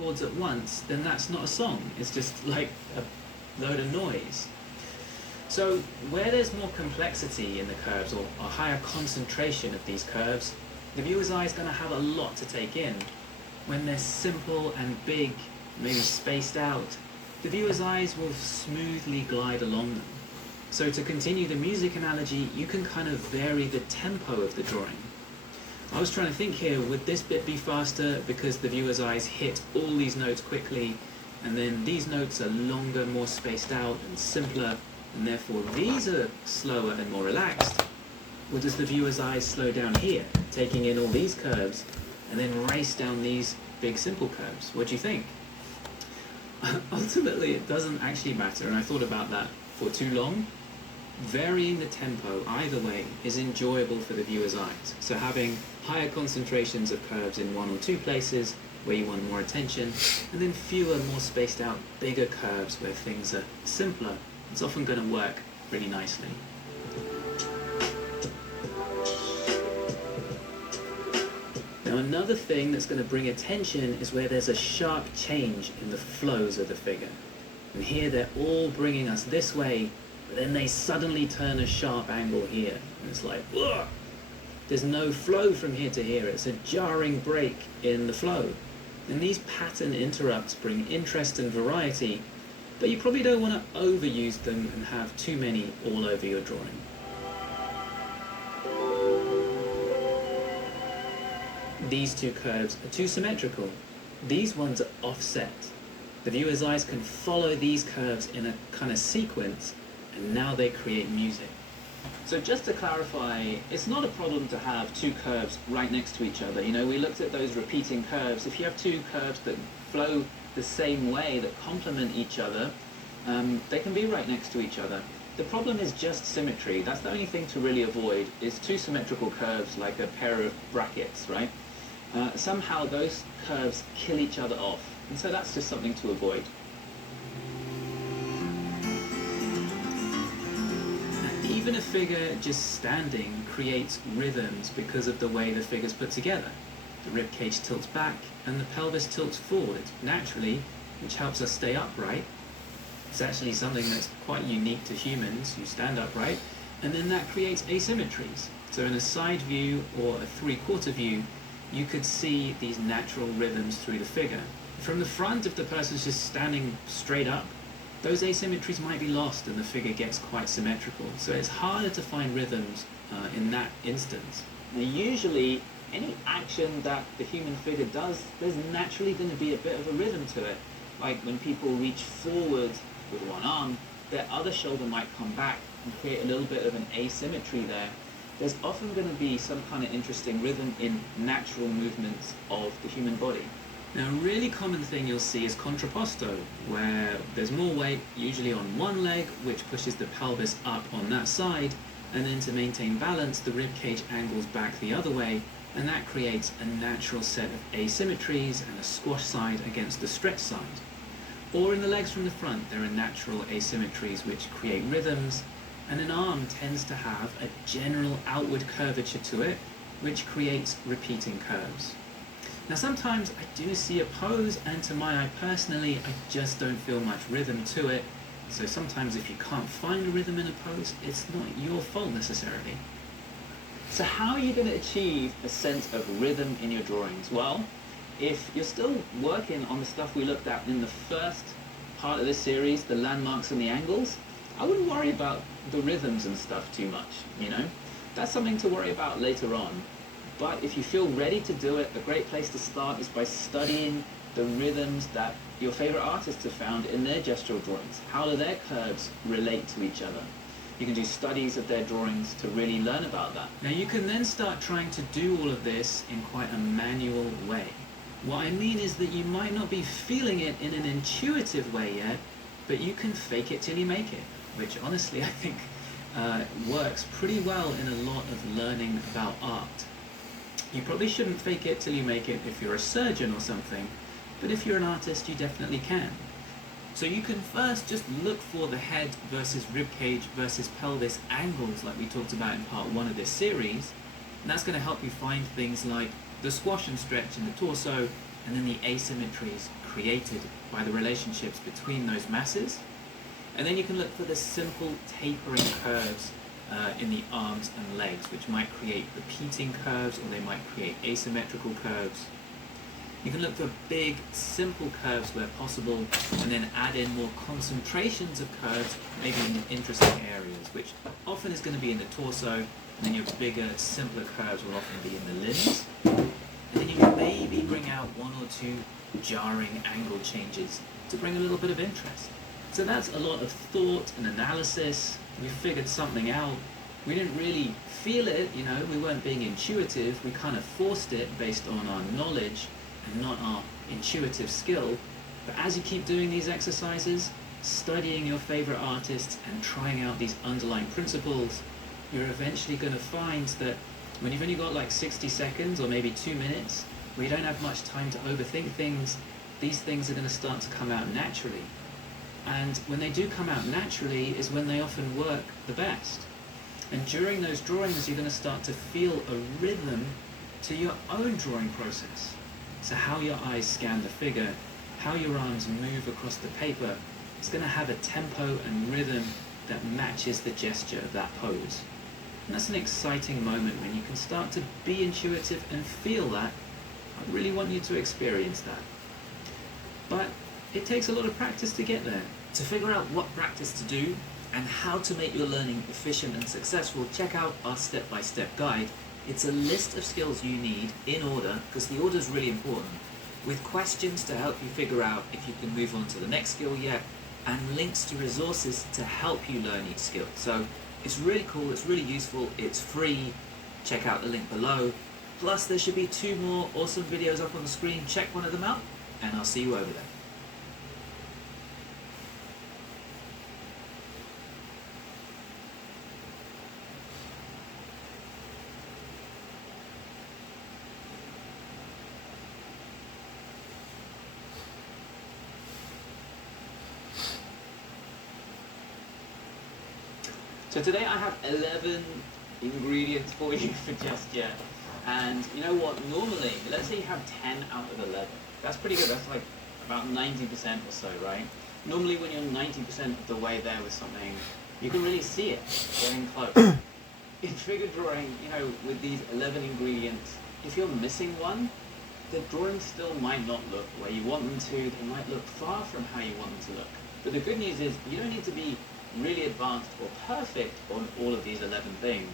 chords at once, then that's not a song. It's just like a load of noise. So where there's more complexity in the curves, or a higher concentration of these curves, the viewer's eye is going to have a lot to take in. When they're simple and big, maybe spaced out, the viewer's eyes will smoothly glide along them. So to continue the music analogy, you can kind of vary the tempo of the drawing. I was trying to think here, would this bit be faster because the viewer's eyes hit all these notes quickly, and then these notes are longer, more spaced out and simpler, and therefore these are slower and more relaxed? Or does the viewer's eyes slow down here, taking in all these curves, and then race down these big simple curves? What do you think? Ultimately, it doesn't actually matter, and I thought about that for too long. Varying the tempo either way is enjoyable for the viewer's eyes. So having higher concentrations of curves in one or two places where you want more attention, and then fewer, more spaced out, bigger curves where things are simpler, it's often going to work really nicely. Now another thing that's going to bring attention is where there's a sharp change in the flows of the figure. And here they're all bringing us this way, but then they suddenly turn a sharp angle here. And it's like, ugh! There's no flow from here to here. It's a jarring break in the flow. And these pattern interrupts bring interest and variety, but you probably don't want to overuse them and have too many all over your drawing. These two curves are too symmetrical. These ones are offset. The viewer's eyes can follow these curves in a kind of sequence, and now they create music. So just to clarify, it's not a problem to have two curves right next to each other. You know, we looked at those repeating curves. If you have two curves that flow the same way, that complement each other, they can be right next to each other. The problem is just symmetry. That's the only thing to really avoid, is two symmetrical curves like a pair of brackets, right? Somehow those curves kill each other off, and so that's just something to avoid. Even a figure just standing creates rhythms because of the way the figure's put together. The ribcage tilts back and the pelvis tilts forward naturally, which helps us stay upright. It's actually something that's quite unique to humans who stand upright, and then that creates asymmetries. So in a side view or a three-quarter view, you could see these natural rhythms through the figure. From the front, if the person's just standing straight up, those asymmetries might be lost and the figure gets quite symmetrical. So it's harder to find rhythms in that instance. Now usually, any action that the human figure does, there's naturally going to be a bit of a rhythm to it. Like when people reach forward with one arm, their other shoulder might come back and create a little bit of an asymmetry there. There's often going to be some kind of interesting rhythm in natural movements of the human body. Now a really common thing you'll see is contrapposto, where there's more weight usually on one leg, which pushes the pelvis up on that side, and then to maintain balance the ribcage angles back the other way, and that creates a natural set of asymmetries and a squash side against the stretch side. Or in the legs from the front, there are natural asymmetries which create rhythms, and an arm tends to have a general outward curvature to it, which creates repeating curves. Now sometimes I do see a pose, and to my eye personally, I just don't feel much rhythm to it. So sometimes if you can't find a rhythm in a pose, it's not your fault necessarily. So how are you going to achieve a sense of rhythm in your drawings? Well, if you're still working on the stuff we looked at in the first part of this series, the landmarks and the angles, I wouldn't worry about the rhythms and stuff too much, you know? That's something to worry about later on. But if you feel ready to do it, a great place to start is by studying the rhythms that your favorite artists have found in their gestural drawings. How do their curves relate to each other? You can do studies of their drawings to really learn about that. Now you can then start trying to do all of this in quite a manual way. What I mean is that you might not be feeling it in an intuitive way yet, but you can fake it till you make it, which honestly I think works pretty well in a lot of learning about art. You probably shouldn't fake it till you make it if you're a surgeon or something, but if you're an artist, you definitely can. So you can first just look for the head versus ribcage versus pelvis angles like we talked about in part 1 of this series, and that's going to help you find things like the squash and stretch in the torso, and then the asymmetries created by the relationships between those masses. And then you can look for the simple tapering curves in the arms and legs, which might create repeating curves, or they might create asymmetrical curves. You can look for big, simple curves where possible, and then add in more concentrations of curves, maybe in interesting areas, which often is going to be in the torso, and then your bigger, simpler curves will often be in the limbs. And then you can maybe bring out one or two jarring angle changes to bring a little bit of interest. So that's a lot of thought and analysis. We figured something out. We didn't really feel it, we weren't being intuitive. We kind of forced it based on our knowledge and not our intuitive skill. But as you keep doing these exercises, studying your favorite artists and trying out these underlying principles, you're eventually going to find that when you've only got like 60 seconds or maybe 2 minutes, where you don't have much time to overthink things, these things are going to start to come out naturally. And when they do come out naturally is when they often work the best. And during those drawings, you're going to start to feel a rhythm to your own drawing process. So how your eyes scan the figure, how your arms move across the paper, it's going to have a tempo and rhythm that matches the gesture of that pose. And that's an exciting moment when you can start to be intuitive and feel that. I really want you to experience that. But it takes a lot of practice to get there. To figure out what practice to do and how to make your learning efficient and successful, check out our step-by-step guide. It's a list of skills you need in order, because the order is really important, with questions to help you figure out if you can move on to the next skill yet, and links to resources to help you learn each skill. So it's really cool, it's really useful, it's free. Check out the link below. Plus there should be 2 more awesome videos up on the screen. Check one of them out, and I'll see you over there. So today I have 11 ingredients for you for Gesture. And you know what, normally, let's say you have 10 out of 11. That's pretty good, that's like about 90% or so, right? Normally when you're 90% of the way there with something, you can really see it getting close. In figure drawing, with these 11 ingredients, if you're missing one, the drawings still might not look where you want them to, they might look far from how you want them to look. But the good news is, you don't need to be really advanced or perfect on all of these 11 things.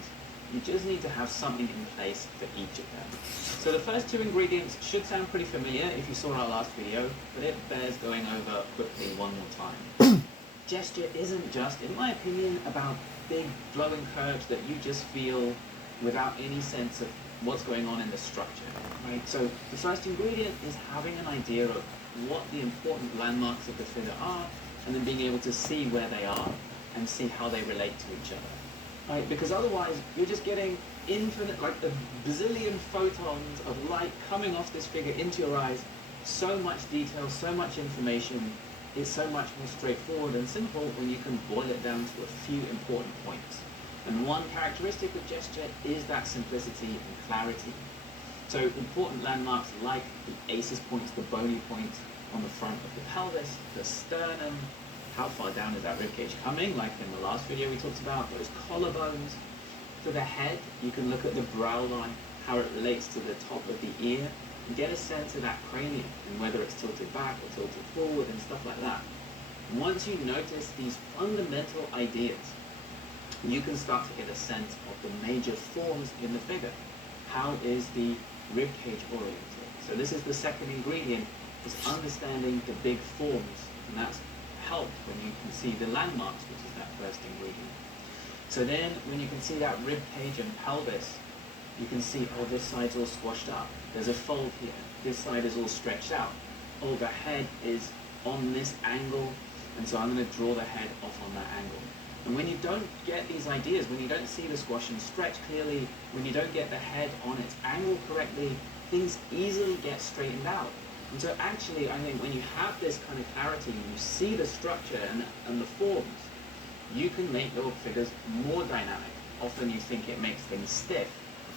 You just need to have something in place for each of them. So the first 2 ingredients should sound pretty familiar if you saw our last video, but it bears going over quickly one more time. Gesture isn't just, in my opinion, about big flowing curves that you just feel without any sense of what's going on in the structure, right? So the first ingredient is having an idea of what the important landmarks of the figure are, and then being able to see where they are and see how they relate to each other, right? Because otherwise you're just getting infinite, like a bazillion photons of light coming off this figure into your eyes, so much detail, so much information. It's so much more straightforward and simple when you can boil it down to a few important points. And one characteristic of Gesture is that simplicity and clarity. So important landmarks like the aces points, the bony points on the front of the pelvis, the sternum, how far down is that ribcage coming, like in the last video we talked about, those collarbones. For the head, you can look at the brow line, how it relates to the top of the ear, and get a sense of that cranium, and whether it's tilted back or tilted forward and stuff like that. Once you notice these fundamental ideas, you can start to get a sense of the major forms in the figure. How is the ribcage oriented? So this is the second ingredient, is understanding the big forms, and that's helped when you can see the landmarks, which is that first ingredient. So then, when you can see that rib cage and pelvis, you can see, oh, this side's all squashed up. There's a fold here. This side is all stretched out. Oh, the head is on this angle, and so I'm going to draw the head off on that angle. And when you don't get these ideas, when you don't see the squash and stretch clearly, when you don't get the head on its angle correctly, things easily get straightened out. And so actually, I think when you have this kind of clarity, you see the structure and the forms, you can make your figures more dynamic. Often you think it makes things stiff.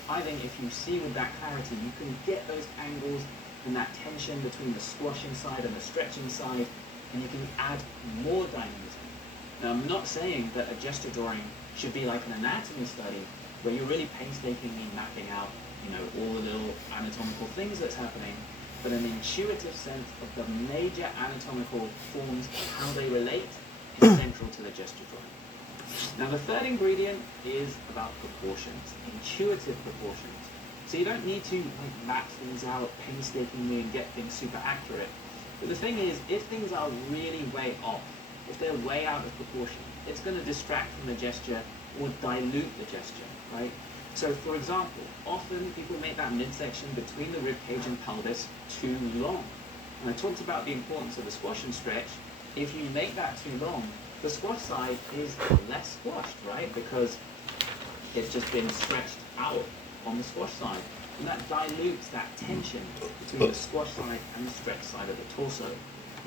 I think if you see with that clarity, you can get those angles and that tension between the squashing side and the stretching side, and you can add more dynamism. Now, I'm not saying that a gesture drawing should be like an anatomy study where you're really painstakingly mapping out, all the little anatomical things that's happening, but an intuitive sense of the major anatomical forms, how they relate, is central to the gesture drawing. Now, the third ingredient is about proportions, intuitive proportions. So you don't need to map things out painstakingly and get things super accurate. But the thing is, if things are really way off, if they're way out of proportion, it's going to distract from the gesture or dilute the gesture, right? So, for example, often people make that midsection between the rib cage and pelvis too long. And I talked about the importance of the squash and stretch. If you make that too long, the squash side is less squashed, right? Because it's just been stretched out on the squash side. And that dilutes that tension between the squash side and the stretch side of the torso.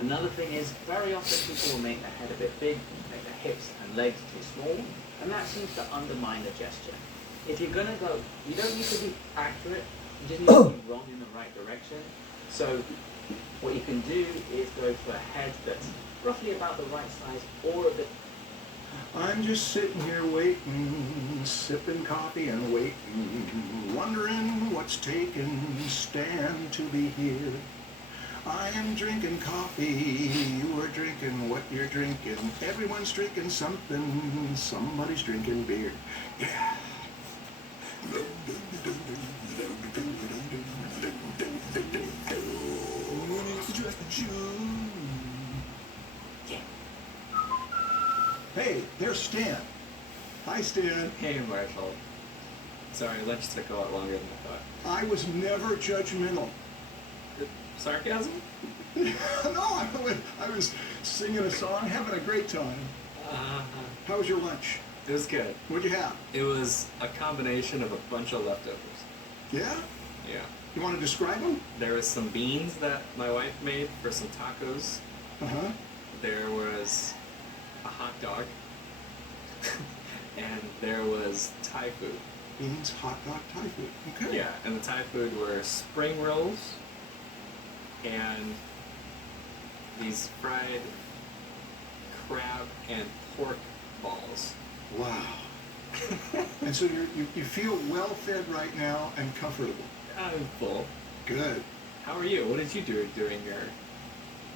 Another thing is, very often people will make their head a bit big, make their hips and legs too small, and that seems to undermine the gesture. If you're going to go, you don't need to be accurate, you just need to be wrong in the right direction. So what you can do is go for a head that's roughly about the right size or a bit. I'm just sitting here waiting, sipping coffee and waiting, wondering what's taking stand to be here. I am drinking coffee, you are drinking what you're drinking. Everyone's drinking something, somebody's drinking beer. Yeah. Hey, there's Stan. Hi, Stan. Hey, Marshall. Sorry, lunch took a lot longer than I thought. I was never judgmental. Sarcasm? No, I was singing a song, having a great time. How was your lunch? It was good. What'd you have? It was a combination of a bunch of leftovers. Yeah? Yeah. You want to describe them? There was some beans that my wife made for some tacos. Uh-huh. There was a hot dog. And there was Thai food. Beans, hot dog, Thai food. Okay. Yeah, and the Thai food were spring rolls and these fried crab and pork balls. Wow. And so you feel well fed right now and comfortable. I'm full. Good. How are you? What did you do during your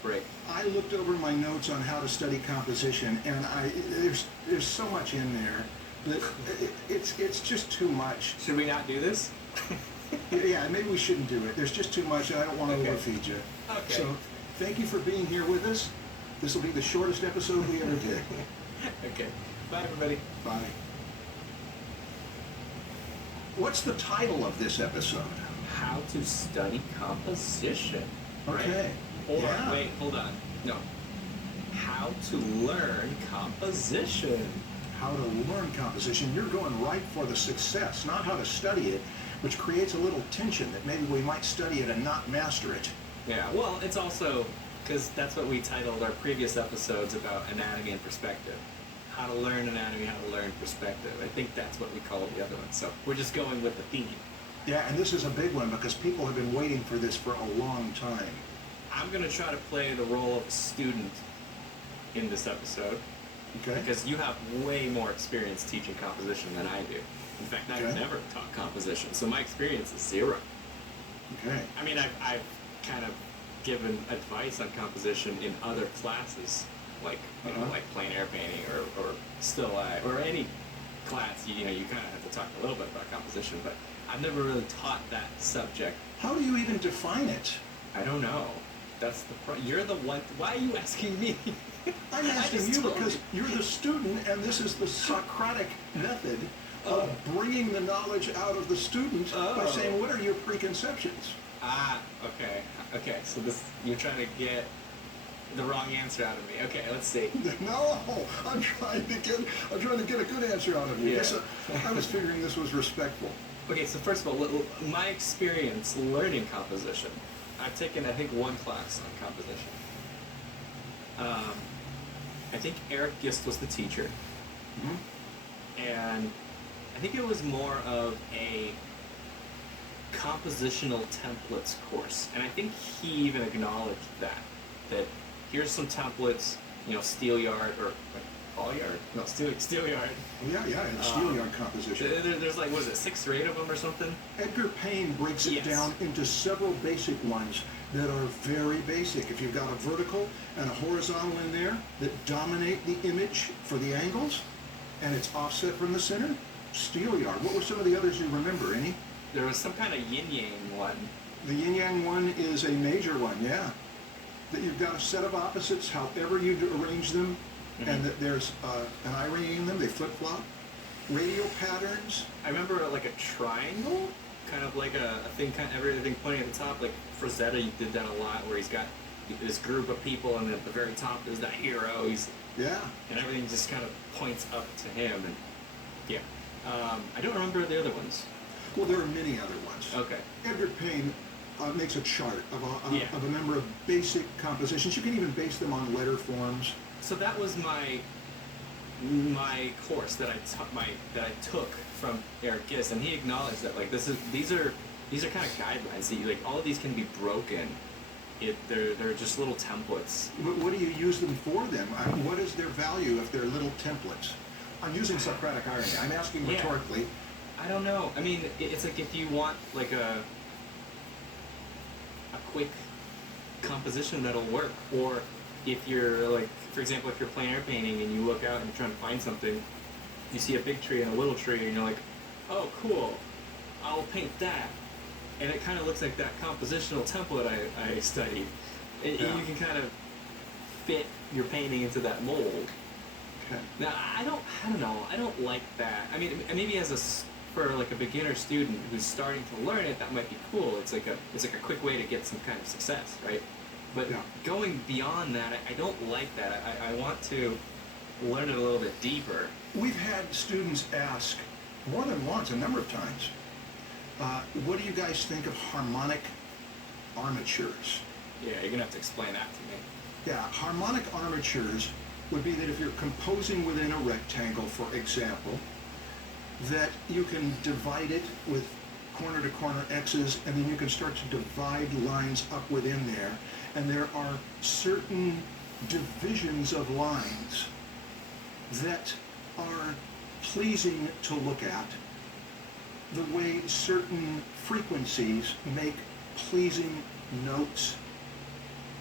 break? I looked over my notes on how to study composition, and there's so much in there that it's just too much. Should we not do this? Yeah, maybe we shouldn't do it. There's just too much, and I don't want to Okay. overfeed you. Okay. So, thank you for being here with us. This will be the shortest episode we ever did. Okay. Bye, everybody. Bye. What's the title of this episode? How to study composition. Okay. Hold Yeah. on. Wait, hold on. No. How to learn composition. How to learn composition. You're going right for the success, not how to study it, which creates a little tension that maybe we might study it and not master it. Yeah, well, it's also because that's what we titled our previous episodes about anatomy and perspective. How to learn anatomy, how to learn perspective. I think that's what we call the other one. So we're just going with the theme. Yeah, and this is a big one because people have been waiting for this for a long time. I'm going to try to play the role of a student in this episode Okay? because you have way more experience teaching composition than I do. In fact, I've Okay. never taught composition, so my experience is zero. Okay. I mean, I've kind of given advice on composition in other classes, like like plein air painting or still life or any class. You kind of have to talk a little bit about composition, but I've never really taught that subject. How do you even define it? I don't know. That's you're the one. Why are you asking me? I'm I asking just you told because you're the student, and this is the Socratic method Oh. of bringing the knowledge out of the student by Oh. saying, what are your preconceptions? Okay. Okay, so you're trying to get the wrong answer out of me. Okay, let's see. No, I'm trying to get a good answer out of you. Yeah. Yes, I was figuring this was respectful. Okay, so first of all, my experience learning composition. I've taken, I think, one class on composition. I think Eric Gist was the teacher, Mhm. and I think it was more of a compositional templates course, and I think he even acknowledged that here's some templates, Steelyard or Polyard, no Steelyard. Yeah, it's Steelyard composition. There's like, was it 6 or 8 of them or something? Edgar Payne breaks it Yes. down into several basic ones that are very basic. If you've got a vertical and a horizontal in there that dominate the image for the angles, and it's offset from the center, Steelyard. What were some of the others you remember, any? There was some kind of yin-yang one. The yin-yang one is a major one, yeah. That you've got a set of opposites, however you arrange them, and that there's an irony in them, they flip-flop. Radial patterns. I remember like a triangle, kind of like a thing, kind of everything pointing at the top. Like Frazetta did that a lot, where he's got this group of people, and at the very top is that hero. Yeah. And everything just kind of points up to him. And yeah, I don't remember the other ones. Well, there are many other ones. Okay. Edgar Payne makes a chart Yeah. of a number of basic compositions. You can even base them on letter forms. So that was my course that I took from Eric Giss, and he acknowledged that like these are kind of guidelines that like all of these can be broken. They're just little templates. What do you use them for then? What is their value if they're little templates? I'm using Socratic irony. I'm asking Yeah. rhetorically. I don't know. I mean, it's like if you want like a quick composition that'll work, or if you're like, for example, if you're plein air painting and you look out and you're trying to find something, you see a big tree and a little tree, and you're like, oh, cool, I'll paint that. And it kind of looks like that compositional template I studied. Yeah. You can kind of fit your painting into that mold. Okay. Now, I don't know. I don't like that. I mean, maybe for like a beginner student who's starting to learn it, that might be cool. It's like a quick way to get some kind of success, right? But Yeah. going beyond that, I don't like that. I want to learn it a little bit deeper. We've had students ask more than once, a number of times, what do you guys think of harmonic armatures? Yeah, you're gonna have to explain that to me. Yeah, harmonic armatures would be that if you're composing within a rectangle, for example, that you can divide it with corner to corner X's, and then you can start to divide lines up within there. And there are certain divisions of lines that are pleasing to look at, the way certain frequencies make pleasing notes.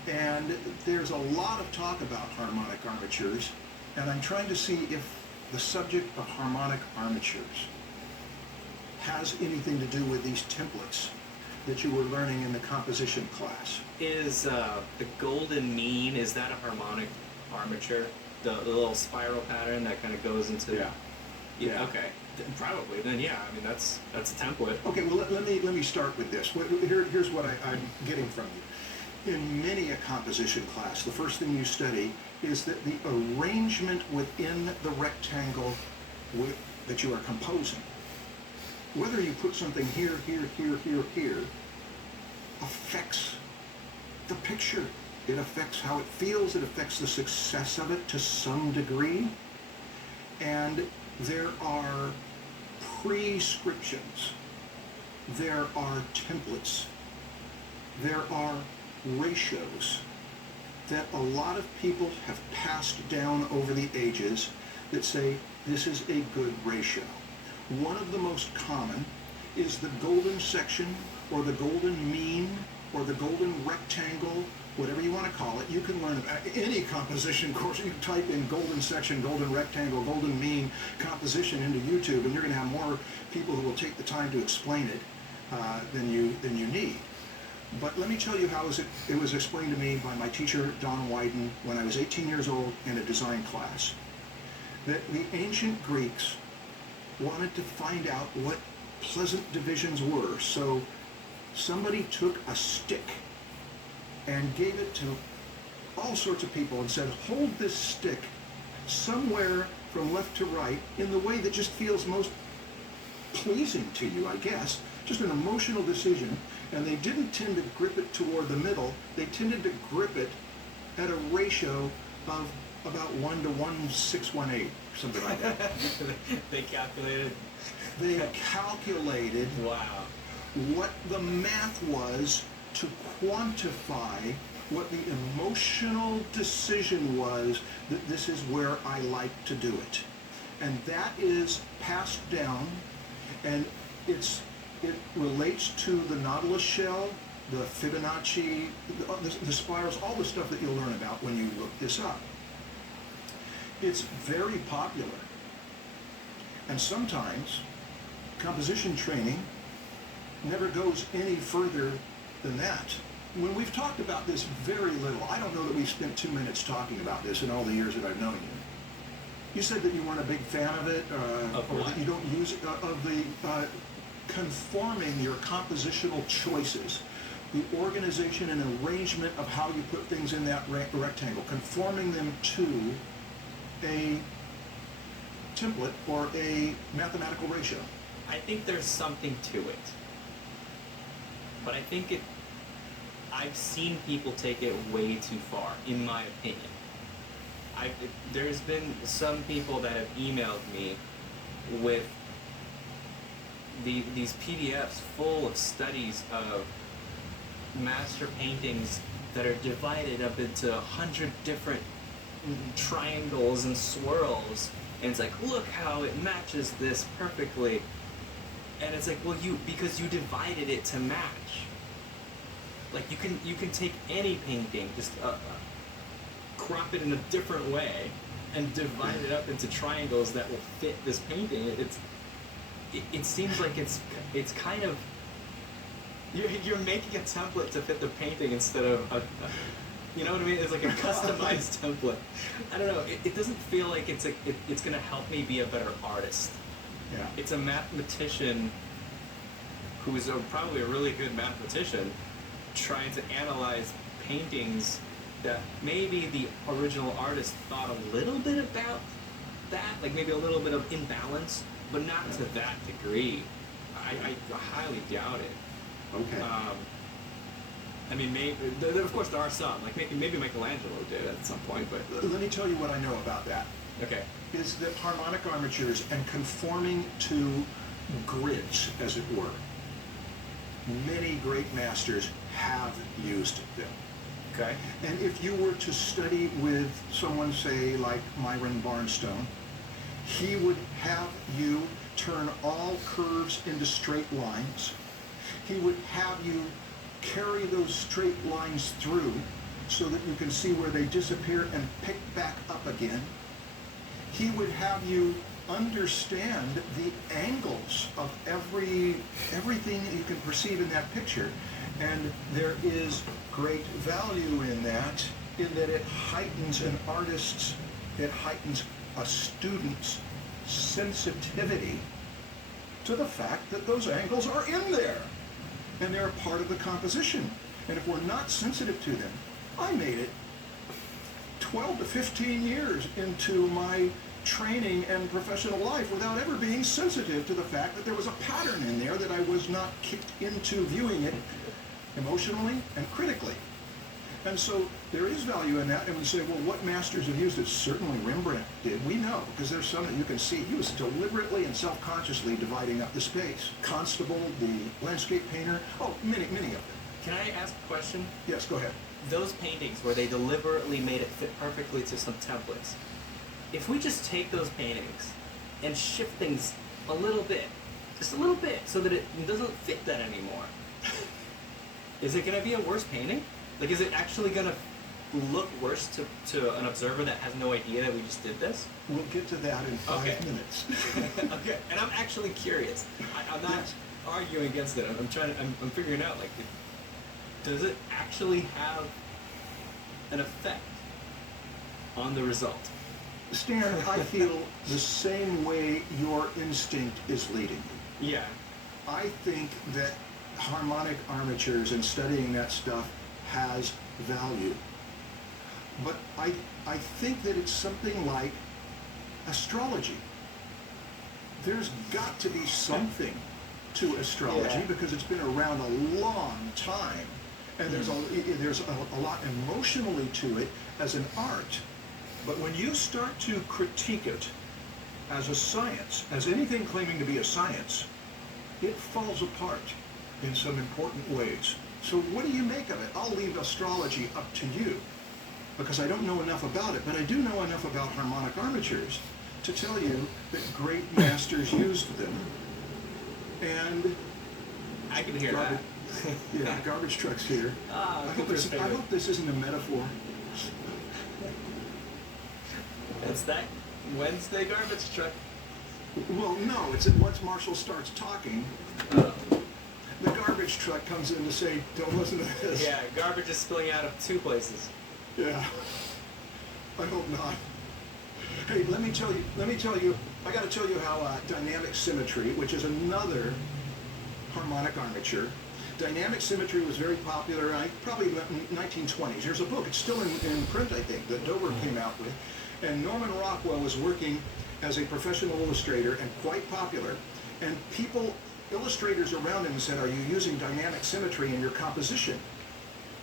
And there's a lot of talk about harmonic armatures, and I'm trying to see if the subject of harmonic armatures has anything to do with these templates that you were learning in the composition class. Is the golden mean, is that a harmonic armature? The little spiral pattern that kind of goes into... Yeah. Okay. Probably. Then yeah. I mean that's a template. Okay, well let me start with this. Here's what I'm getting from you. In many a composition class, the first thing you study is that the arrangement within the rectangle that you are composing, whether you put something here, affects the picture. It affects how it feels. It affects the success of it to some degree. And there are prescriptions. There are templates. There are ratios that a lot of people have passed down over the ages that say this is a good ratio. One of the most common is the golden section, or the golden mean, or the golden rectangle, whatever you want to call it. You can learn any composition course. You can type in golden section, golden rectangle, golden mean composition into YouTube, and you're going to have more people who will take the time to explain it than you need. But let me tell you how it was explained to me by my teacher, Don Wyden, when I was 18 years old in a design class, that the ancient Greeks wanted to find out what pleasant divisions were. So somebody took a stick and gave it to all sorts of people and said, hold this stick somewhere from left to right in the way that just feels most pleasing to you, I guess. Just an emotional decision. And they didn't tend to grip it toward the middle. They tended to grip it at a ratio of about 1 to 1,618, something like that. They calculated. They calculated Wow. what the math was to quantify what the emotional decision was that this is where I like to do it. And that is passed down, and it relates to the nautilus shell, the Fibonacci, the spirals, all the stuff that you'll learn about when you look this up. It's very popular. And sometimes composition training never goes any further than that. When we've talked about this very little, I don't know that we've spent 2 minutes talking about this in all the years that I've known you. You said that you weren't a big fan of it, or that you don't use it, of the conforming your compositional choices, the organization and arrangement of how you put things in that rectangle, conforming them to a template or a mathematical ratio. I think there's something to it. But I think I've seen people take it way too far, in my opinion. There's been some people that have emailed me with these PDFs full of studies of master paintings that are divided up into 100 different triangles and swirls, and it's like, look how it matches this perfectly. And it's like, well, because you divided it to match. Like, you can take any painting, just crop it in a different way, and divide it up into triangles that will fit this painting. It seems like it's kind of, you're making a template to fit the painting instead of you know what I mean? It's like a customized template. I don't know. It doesn't feel like it's going to help me be a better artist. Yeah. It's a mathematician who's probably a really good mathematician trying to analyze paintings that maybe the original artist thought a little bit about that, like maybe a little bit of imbalance, but not to that degree. I highly doubt it. Okay. I mean, maybe of course there are some, like maybe Michelangelo did at some point, but Let me tell you what I know about that. okay. Is that harmonic armatures and conforming to grids, as it were, many great masters have used them. Okay. And if you were to study with someone, say, like Myron Barnstone, he would have you turn all curves into straight lines. He would have you carry those straight lines through so that you can see where they disappear and pick back up again. He would have you understand the angles of everything that you can perceive in that picture. And there is great value in that it heightens an artist's, it heightens a student's sensitivity to the fact that those angles are in there. And they're part of the composition. And if we're not sensitive to them, I made it 12 to 15 years into my training and professional life without ever being sensitive to the fact that there was a pattern in there that I was not kicked into viewing it emotionally and critically. And so there is value in that, and we say, well, what masters have used it? Certainly Rembrandt did. We know, because there's some that you can see. He was deliberately and self-consciously dividing up the space. Constable, the landscape painter, many of them. Can I ask a question? Yes, go ahead. Those paintings where they deliberately made it fit perfectly to some templates, if we just take those paintings and shift things a little bit, just a little bit, so that it doesn't fit that anymore, is it going to be a worse painting? Like, is it actually going to look worse to an observer that has no idea that we just did this? We'll get to that in 5 minutes. Okay, and I'm actually curious. I'm not arguing against it. I'm figuring out, like, does it actually have an effect on the result? Stan, I feel the same way your instinct is leading you. Yeah. I think that harmonic armatures and studying that stuff has value. But I think that it's something like astrology. There's got to be something to astrology because it's been around a long time. And there's a lot emotionally to it as an art. But when you start to critique it as a science, as anything claiming to be a science, it falls apart. in some important ways. So what do you make of it? I'll leave astrology up to you, because I don't know enough about it, but I do know enough about harmonic armatures to tell you that great masters used them. And I can hear garbage, that. yeah, garbage trucks here. Ah, I hope this isn't a metaphor. It's that Wednesday garbage truck. Well, no, it's that once Marshall starts talking, the garbage truck comes in to say, don't listen to this. Yeah, garbage is spilling out of two places. Yeah. I hope not. Hey, let me tell you, I got to tell you how dynamic symmetry, which is another harmonic armature, dynamic symmetry was very popular, probably in the 1920s. There's a book, it's still in print, I think, that Dover came out with. And Norman Rockwell was working as a professional illustrator and quite popular. And illustrators around him said, are you using dynamic symmetry in your composition?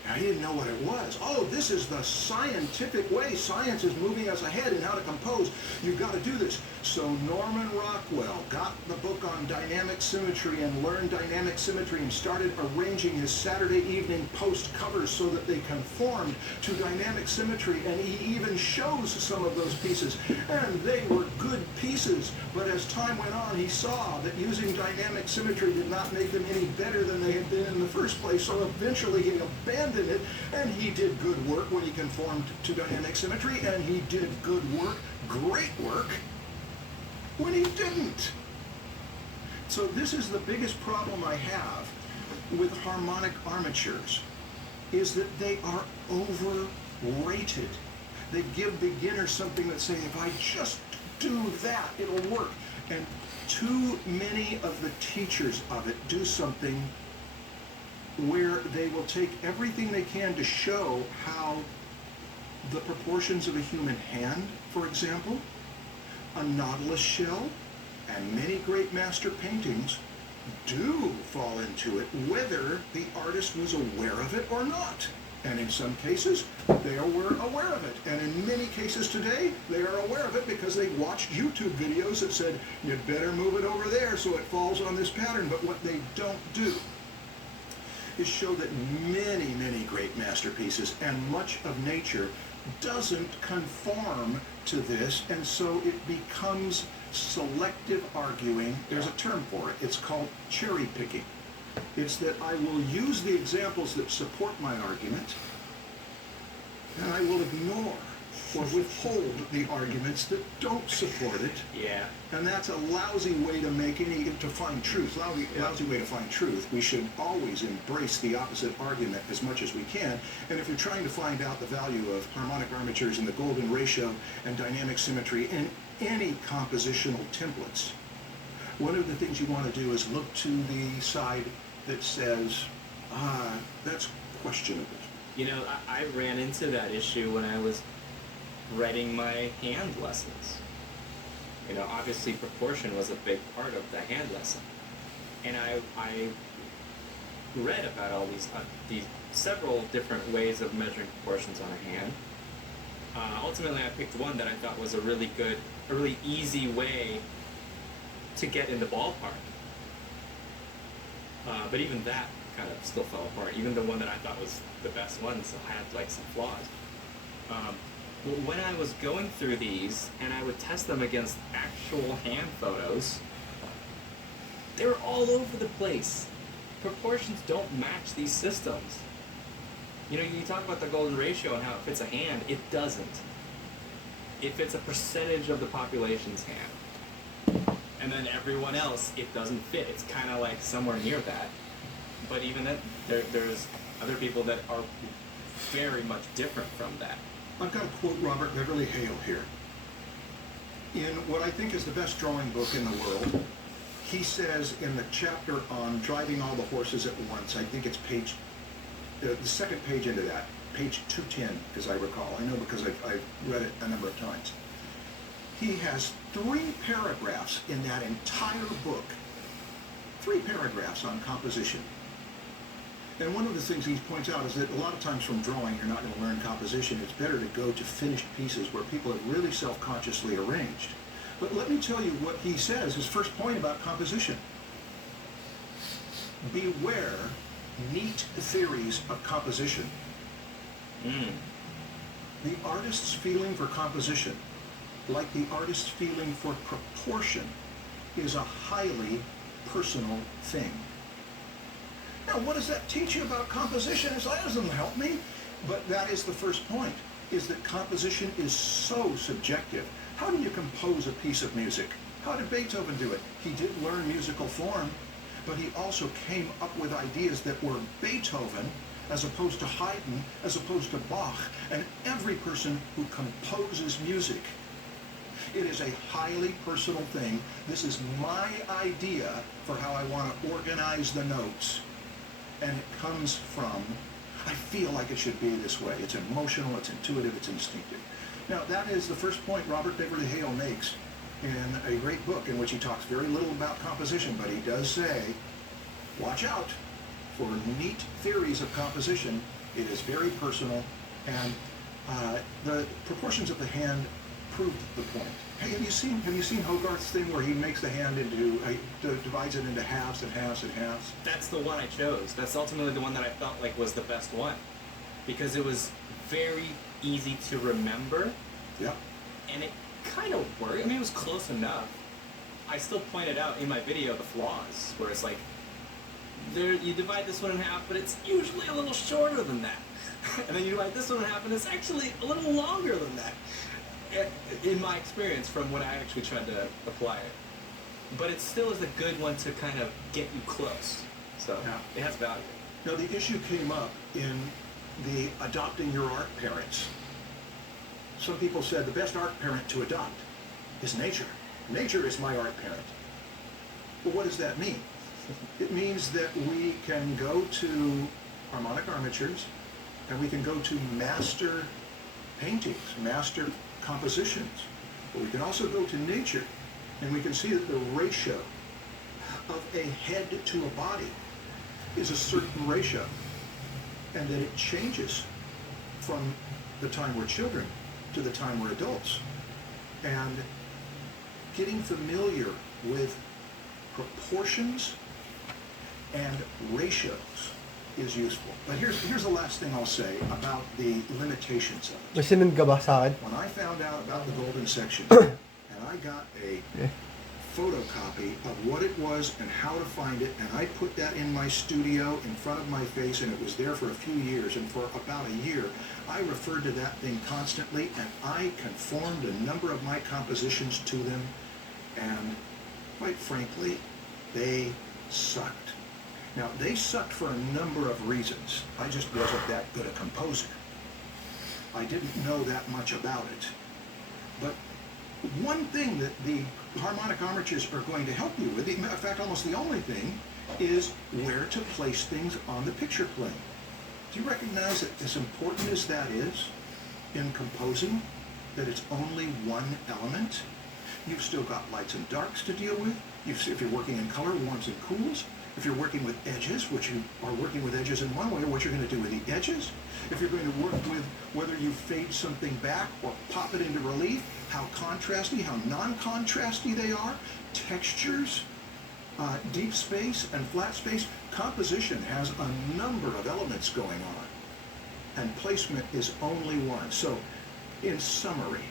And he didn't know what it was. Oh, this is the scientific way. Science is moving us ahead in how to compose. You've got to do this. So Norman Rockwell got the book on dynamic symmetry and learned dynamic symmetry and started arranging his Saturday Evening Post covers so that they conformed to dynamic symmetry. And he even shows some of those pieces. And they were good pieces. But as time went on, he saw that using dynamic symmetry did not make them any better than they had been in the first place. So eventually he abandoned it, and he did good work when he conformed to dynamic symmetry, and he did good work, great work, when he didn't. So this is the biggest problem I have with harmonic armatures, is that they are overrated. They give beginners something that say, if I just do that, it'll work. And too many of the teachers of it do something where they will take everything they can to show how the proportions of a human hand, for example, a nautilus shell, and many great master paintings do fall into it, whether the artist was aware of it or not. And in some cases, they were aware of it. And in many cases today, they are aware of it because they watched YouTube videos that said, you'd better move it over there so it falls on this pattern. But what they don't do is show that many, many great masterpieces and much of nature doesn't conform to this, and so it becomes selective arguing. There's a term for it. It's called cherry picking. It's that I will use the examples that support my argument, and I will ignore or withhold the arguments that don't support it. Yeah. And that's a lousy way to find truth. Lousy way to find truth. We should always embrace the opposite argument as much as we can. And if you're trying to find out the value of harmonic armatures and the golden ratio and dynamic symmetry in any compositional templates, one of the things you want to do is look to the side that says, that's questionable. You know, I ran into that issue when I was writing my hand lessons. You know, obviously proportion was a big part of the hand lesson. And I read about all these several different ways of measuring proportions on a hand. Ultimately, I picked one that I thought was a really easy way to get in the ballpark. But even that kind of still fell apart. Even the one that I thought was the best one still had like some flaws. When I was going through these and I would test them against actual hand photos, they were all over the place. Proportions don't match these systems. You know, you talk about the golden ratio and how it fits a hand. It doesn't. It fits a percentage of the population's hand. And then everyone else, it doesn't fit. It's kind of like somewhere near that. But even then, there's other people that are very much different from that. I've got to quote Robert Beverly Hale here. In what I think is the best drawing book in the world, he says in the chapter on driving all the horses at once, I think it's the second page into that, page 210, as I recall. I know because I've read it a number of times. He has 3 paragraphs in that entire book, 3 paragraphs on composition. And one of the things he points out is that a lot of times from drawing, you're not going to learn composition. It's better to go to finished pieces where people have really self-consciously arranged. But let me tell you what he says, his first point about composition. beware neat theories of composition. The artist's feeling for composition, like the artist's feeling for proportion, is a highly personal thing. Now, what does that teach you about composition? It's like, that doesn't help me. But that is the first point, is that composition is so subjective. How do you compose a piece of music? How did Beethoven do it? He did learn musical form, but he also came up with ideas that were Beethoven, as opposed to Haydn, as opposed to Bach, and every person who composes music. It is a highly personal thing. This is my idea for how I want to organize the notes. And it comes from, I feel like it should be this way. It's emotional, it's intuitive, it's instinctive. Now, that is the first point Robert Beverly Hale makes in a great book in which he talks very little about composition, but he does say, watch out for neat theories of composition. It is very personal, and the proportions of the hand proved the point. Hey, have you seen Hogarth's thing where he makes the hand into, divides it into halves and halves and halves? That's the one I chose. That's ultimately the one that I felt like was the best one, because it was very easy to remember. Yep. And it kind of worked. I mean, it was close enough. I still pointed out in my video the flaws, where it's like, you divide this one in half, but it's usually a little shorter than that. And then you divide this one in half, and it's actually a little longer than that. In my experience, from when I actually tried to apply it. But it still is a good one to kind of get you close. So Yeah. it has value. Now, the issue came up in the adopting your art parents. Some people said the best art parent to adopt is nature. Nature is my art parent. Well, what does that mean? It means that we can go to harmonic armatures, and we can go to master paintings, master compositions. But we can also go to nature, and we can see that the ratio of a head to a body is a certain ratio, and that it changes from the time we're children to the time we're adults. And getting familiar with proportions and ratios is useful. But here's the last thing I'll say about the limitations of May it. sinend ka ba sa akin? When I found out about the golden section, and I got a photocopy of what it was and how to find it, and I put that in my studio in front of my face, and it was there for a few years, and for about a year, I referred to that thing constantly, and I conformed a number of my compositions to them, and quite frankly, they sucked. Now, they sucked for a number of reasons. I just wasn't that good a composer. I didn't know that much about it. But one thing that the harmonic armatures are going to help you with, in fact, almost the only thing, is where to place things on the picture plane. Do you recognize that as important as that is in composing, that it's only one element? You've still got lights and darks to deal with. If you're working in color, warms and cools. If you're working with edges, which you are working with edges in one way, what you're going to do with the edges. If you're going to work with whether you fade something back or pop it into relief, how contrasty, how non-contrasty they are, textures, deep space and flat space. Composition has a number of elements going on, and placement is only one. So, in summary,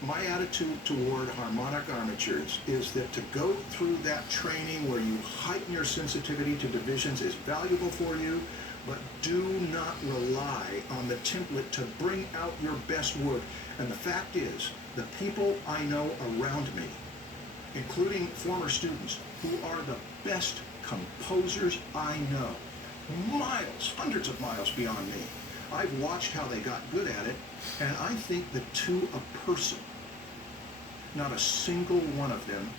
my attitude toward harmonic armatures is that to go through that training where you heighten your sensitivity to divisions is valuable for you, but do not rely on the template to bring out your best work. And the fact is, the people I know around me, including former students, who are the best composers I know, miles, hundreds of miles beyond me, I've watched how they got good at it, and I think that to a person, not a single one of them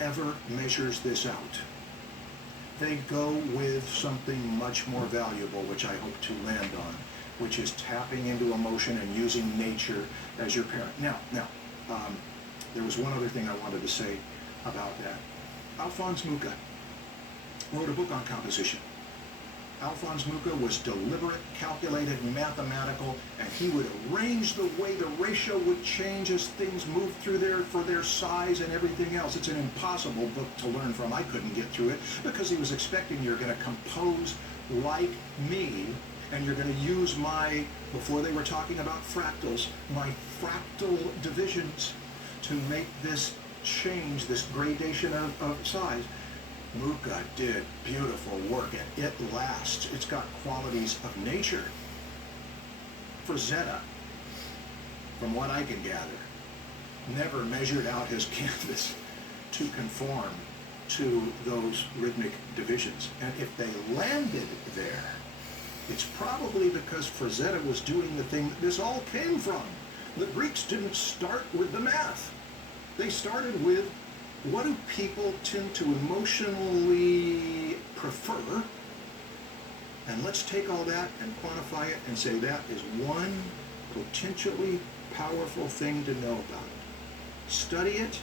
ever measures this out. They go with something much more valuable, which I hope to land on, which is tapping into emotion and using nature as your parent. Now, there was one other thing I wanted to say about that. Alphonse Mucha wrote a book on composition. Alphonse Mucha was deliberate, calculated, mathematical, and he would arrange the way the ratio would change as things moved through there for their size and everything else. It's an impossible book to learn from. I couldn't get through it because he was expecting you're going to compose like me, and you're going to use my, before they were talking about fractals, my fractal divisions to make this change, this gradation of size. Mucha did beautiful work, and it lasts. It's got qualities of nature. Frazetta, from what I can gather, never measured out his canvas to conform to those rhythmic divisions. And if they landed there, it's probably because Frazetta was doing the thing that this all came from. The Greeks didn't start with the math. They started with, what do people tend to emotionally prefer? And let's take all that and quantify it and say that is one potentially powerful thing to know about it. Study it,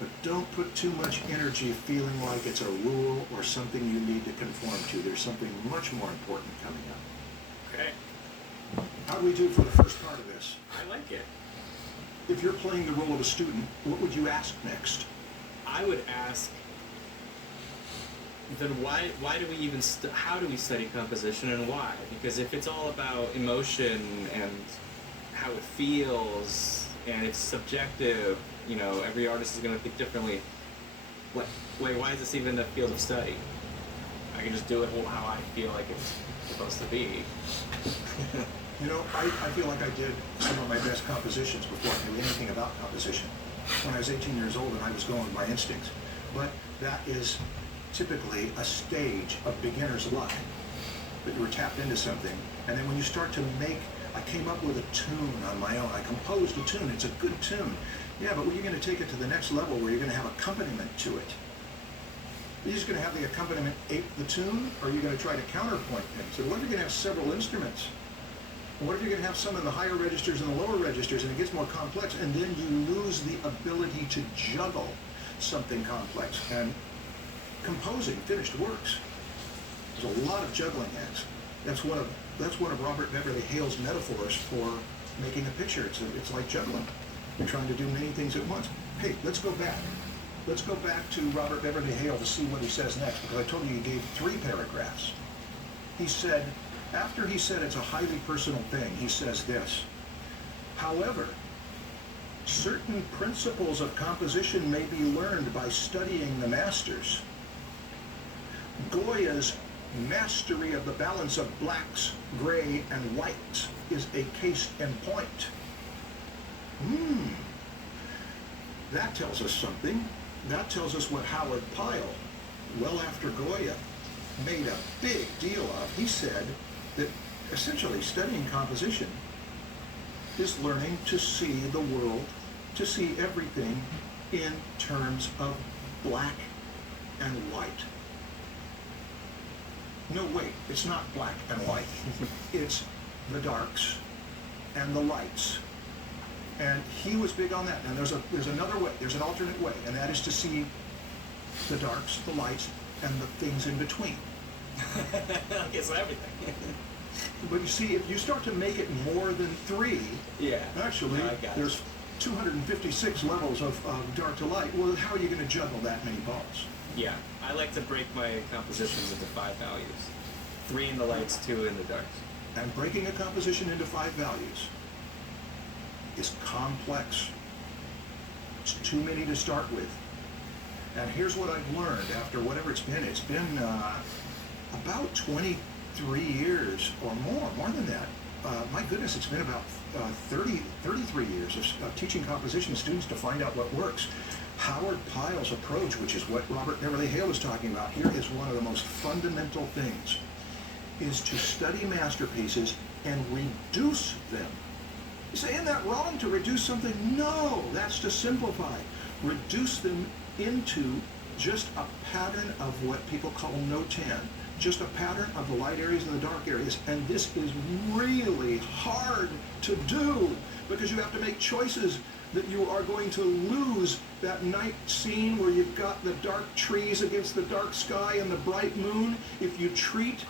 but don't put too much energy feeling like it's a rule or something you need to conform to. There's something much more important coming up. Okay. How do we do for the first part of this? I like it. If you're playing the role of a student, what would you ask next? I would ask, then why do we even, how do we study composition and why? Because if it's all about emotion and how it feels and it's subjective, you know, every artist is going to think differently. Why is this even a field of study? I can just do it how I feel like it's supposed to be. You know, I feel like I did some of my best compositions before I knew anything about composition. When I was 18 years old and I was going by instincts. But that is typically a stage of beginner's luck, that you were tapped into something. And then when you start to make, I came up with a tune on my own. I composed a tune. It's a good tune. Yeah, but when you're going to take it to the next level where you're going to have accompaniment to it, are you just going to have the accompaniment ape the tune, or are you going to try to counterpoint things? So what if you're going to have several instruments? What if you're going to have some in the higher registers and the lower registers, and it gets more complex, and then you lose the ability to juggle something complex? And composing finished works, there's a lot of juggling acts. That's one of Robert Beverly Hale's metaphors for making a picture. It's like juggling. You're trying to do many things at once. Hey, let's go back. Let's go back to Robert Beverly Hale to see what he says next, because I told you he gave 3 paragraphs. He said, after he said it's a highly personal thing, he says this: however, certain principles of composition may be learned by studying the masters. Goya's mastery of the balance of blacks, gray, and whites is a case in point. That tells us something. That tells us what Howard Pyle, well after Goya, made a big deal of. He said that essentially studying composition is learning to see the world, to see everything in terms of black and white. No, wait, it's not black and white. It's the darks and the lights. And he was big on that. And there's another way, there's an alternate way, and that is to see the darks, the lights, and the things in between. I guess everything. But you see, if you start to make it more than 3, Yeah. actually, No, I got there's 256 levels of dark to light. Well, how are you going to juggle that many balls? Yeah. I like to break my compositions into 5 values. 3 in the lights, 2 in the darks. And breaking a composition into 5 values is complex. It's too many to start with. And here's what I've learned after whatever it's been. It's been about 23 years or more than that. My goodness, it's been about 33 years of teaching composition to students to find out what works. Howard Pyle's approach, which is what Robert Beverly Hale was talking about here, is one of the most fundamental things, is to study masterpieces and reduce them. You say, isn't that wrong to reduce something? No, that's to simplify. Reduce them into just a pattern of what people call notan. just a pattern of the light areas and the dark areas. And this is really hard to do because you have to make choices that you are going to lose that night scene where you've got the dark trees against the dark sky and the bright moon. If you treat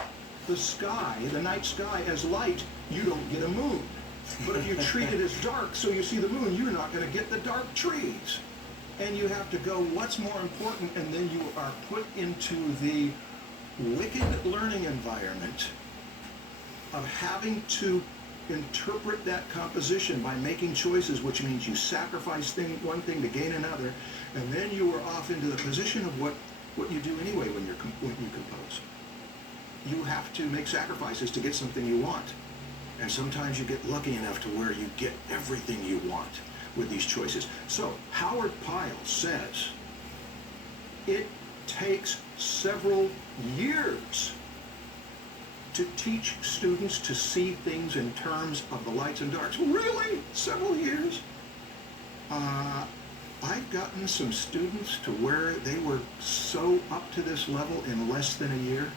the sky, the night sky, as light, you don't get a moon. But if you treat it as dark so you see the moon, you're not going to get the dark trees. And you have to go, what's more important? And then you are put into the wicked learning environment of having to interpret that composition by making choices, which means you sacrifice one thing to gain another, and then you are off into the position of what you do anyway when you compose. You have to make sacrifices to get something you want. And sometimes you get lucky enough to where you get everything you want with these choices. So Howard Pyle says it takes several years to teach students to see things in terms of the lights and darks. Really? Several years? I've gotten some students to where they were so up to this level in less than a year.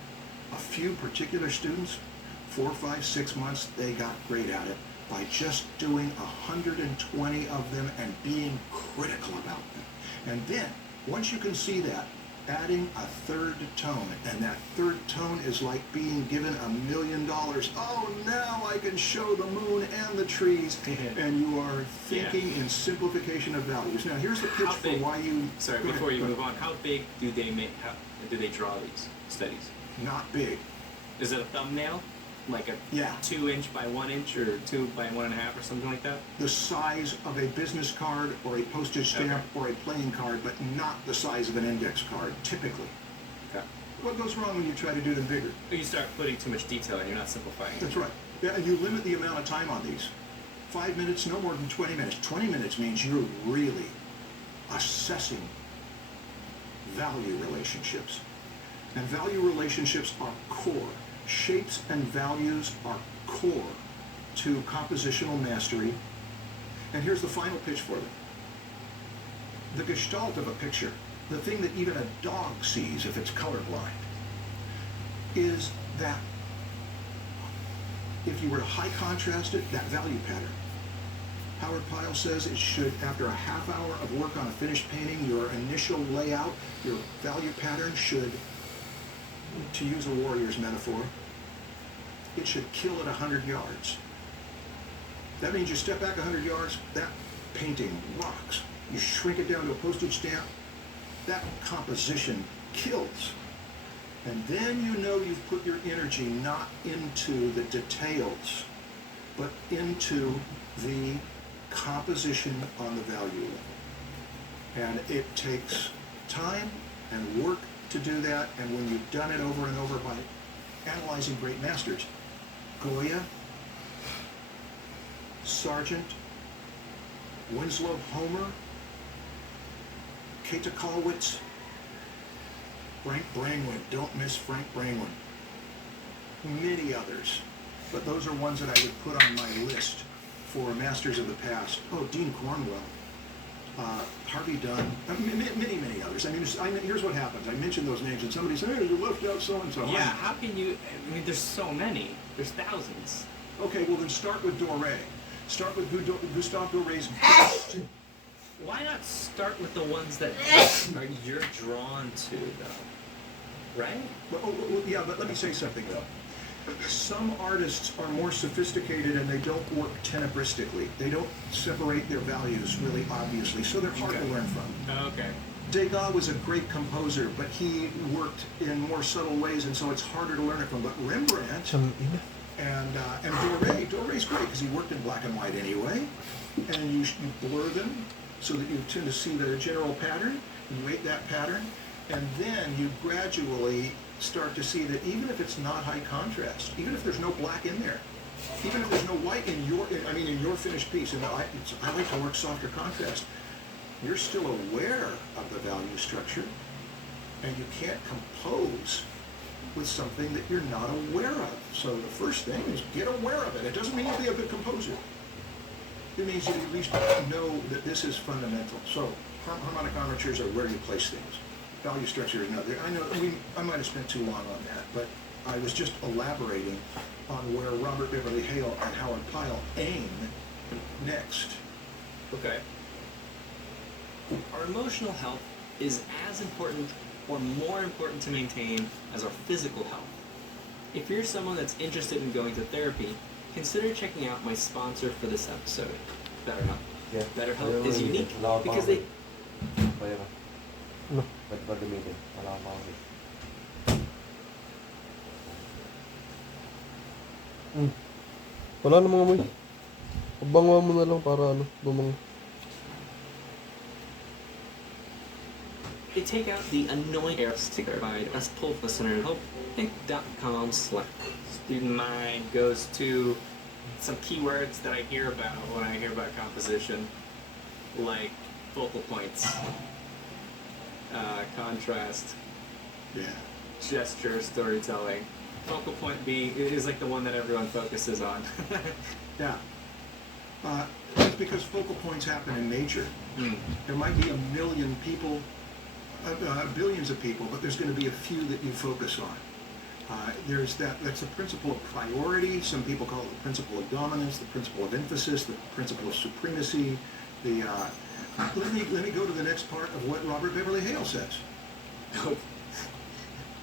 A few particular students, 4, 5, 6 months, they got great at it by just doing 120 of them and being critical about them. And then, once you can see that, adding a third tone, and that third tone is like being given $1 million. Oh, now I can show the moon and the trees, and you are thinking in simplification of values. Now, here's the pitch for why you... Sorry, before you move on, how big do they make? Do they draw these studies? Not big. Is it a thumbnail? Like a 2-inch by 1 inch or 2 by 1.5 or something like that? The size of a business card or a postage stamp or a playing card, but not the size of an index card, typically. Okay. What goes wrong when you try to do them bigger? You start putting too much detail and you're not simplifying. That's right. Yeah, and you limit the amount of time on these. 5 minutes, no more than 20 minutes. 20 minutes means you're really assessing value relationships. And value relationships are core. Shapes and values are core to compositional mastery. And here's the final pitch for them. The gestalt of a picture, the thing that even a dog sees if it's colorblind, is that if you were to high contrast it, that value pattern. Howard Pyle says it should, after a half hour of work on a finished painting, your initial layout, your value pattern should, to use a warrior's metaphor, it should kill at 100 yards. That means you step back 100 yards, that painting rocks. You shrink it down to a postage stamp, that composition kills. And then you know you've put your energy not into the details, but into the composition on the value level. And it takes time and work to do that, and when you've done it over and over by analyzing great masters, Goya, Sargent, Winslow Homer, Kate Kalwitz, Frank Brangwyn, don't miss Frank Brangwyn, many others, but those are ones that I would put on my list for masters of the past. Oh, Dean Cornwell, Harvey Dunn, many others. I mean, here's what happens. I mentioned those names, and somebody said, hey, you left out so-and-so. Yeah, how can you... I mean, there's so many. There's thousands. Okay, well, then start with Doré. Start with Gustave Doré's... Why not start with the ones that you're drawn to, though? Right? Well, yeah, but let me say something, though. Some artists are more sophisticated and they don't work tenebristically. They don't separate their values really obviously, so they're hard to learn from. Okay. Degas was a great composer, but he worked in more subtle ways, and so it's harder to learn it from. But Rembrandt and Doré's great because he worked in black and white anyway, and you blur them so that you tend to see the general pattern. You weight that pattern, and then you gradually start to see that even if it's not high contrast, even if there's no black in there, even if there's no white in your finished piece, and I like to work softer contrast, you're still aware of the value structure, and you can't compose with something that you're not aware of. So the first thing is get aware of it. It doesn't mean you'll be a good composer. It means you at least know that this is fundamental. So harmonic armatures are where you place things. value structure is another. I know I might have spent too long on that, but I was just elaborating on where Robert Beverly Hale and Howard Pyle aim next. Okay. Our emotional health is as important or more important to maintain as our physical health. If you're someone that's interested in going to therapy, consider checking out my sponsor for this episode, BetterHelp. Yeah. BetterHelp is unique because they... Pwede ba? Ano? Pwede ba gamitin? Wala akong pangit. Wala namang amoy. Pabanguhan mo na lang para bumango. They take out the annoying air to provide us pull listener help. Student mind goes to some keywords that I hear about when I hear about composition, like focal points, contrast, Yeah. gesture, storytelling. Focal point B is like the one that everyone focuses on. Yeah. That's because focal points happen in nature. There might be a million people, billions of people, but there's going to be a few that you focus on. That's the principle of priority. Some people call it the principle of dominance, the principle of emphasis, the principle of supremacy. Let me go to the next part of what Robert Beverly Hale says.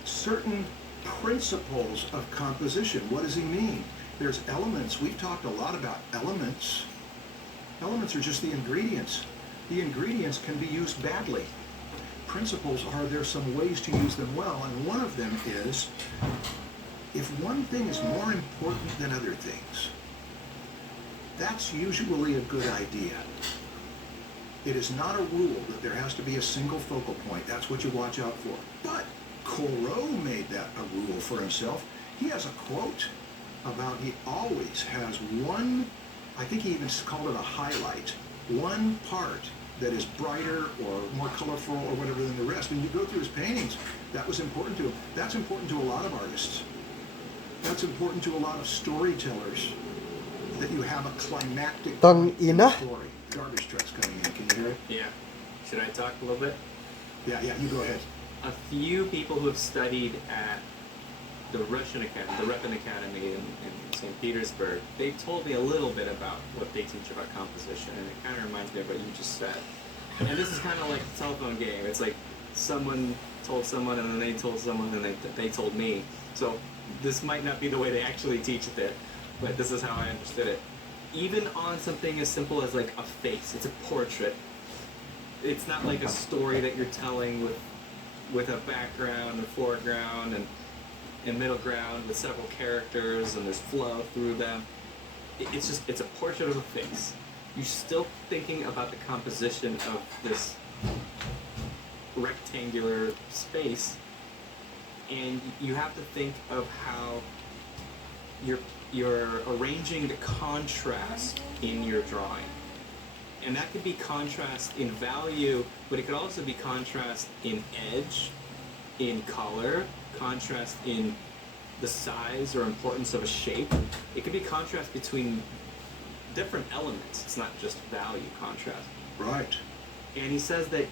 Certain principles of composition. What does he mean? There's elements. We've talked a lot about elements. Elements are just the ingredients. The ingredients can be used badly. Principles are there some ways to use them well, and one of them is if one thing is more important than other things, that's usually a good idea. It is not a rule that there has to be a single focal point. That's what you watch out for. But Corot made that a rule for himself. He has a quote about he always has one, I think he even called it a highlight, one part that is brighter or more colorful or whatever than the rest. And you go through his paintings, that was important to him. That's important to a lot of artists. That's important to a lot of storytellers, that you have a climactic Tang point in the ina. story. Garbage truck's coming in, can you hear it? Yeah. Should I talk a little bit? Yeah, you go ahead. A few people who have studied at the Russian Academy, the Repin Academy in St. Petersburg, they told me a little bit about what they teach about composition, and it kind of reminds me of what you just said. And this is kind of like a telephone game. It's like someone told someone, and then they told someone, and they told me. So this might not be the way they actually teach it, but this is how I understood it. Even on something as simple as like a face, it's a portrait. It's not like a story that you're telling with a background, a foreground, and middle ground with several characters, and there's flow through them. It's a portrait of a face. You're still thinking about the composition of this rectangular space, and you have to think of how you're arranging the contrast in your drawing. And that could be contrast in value, but it could also be contrast in edge, in color, contrast in the size or importance of a shape. It could be contrast between different elements. It's not just value contrast. Right. And he says that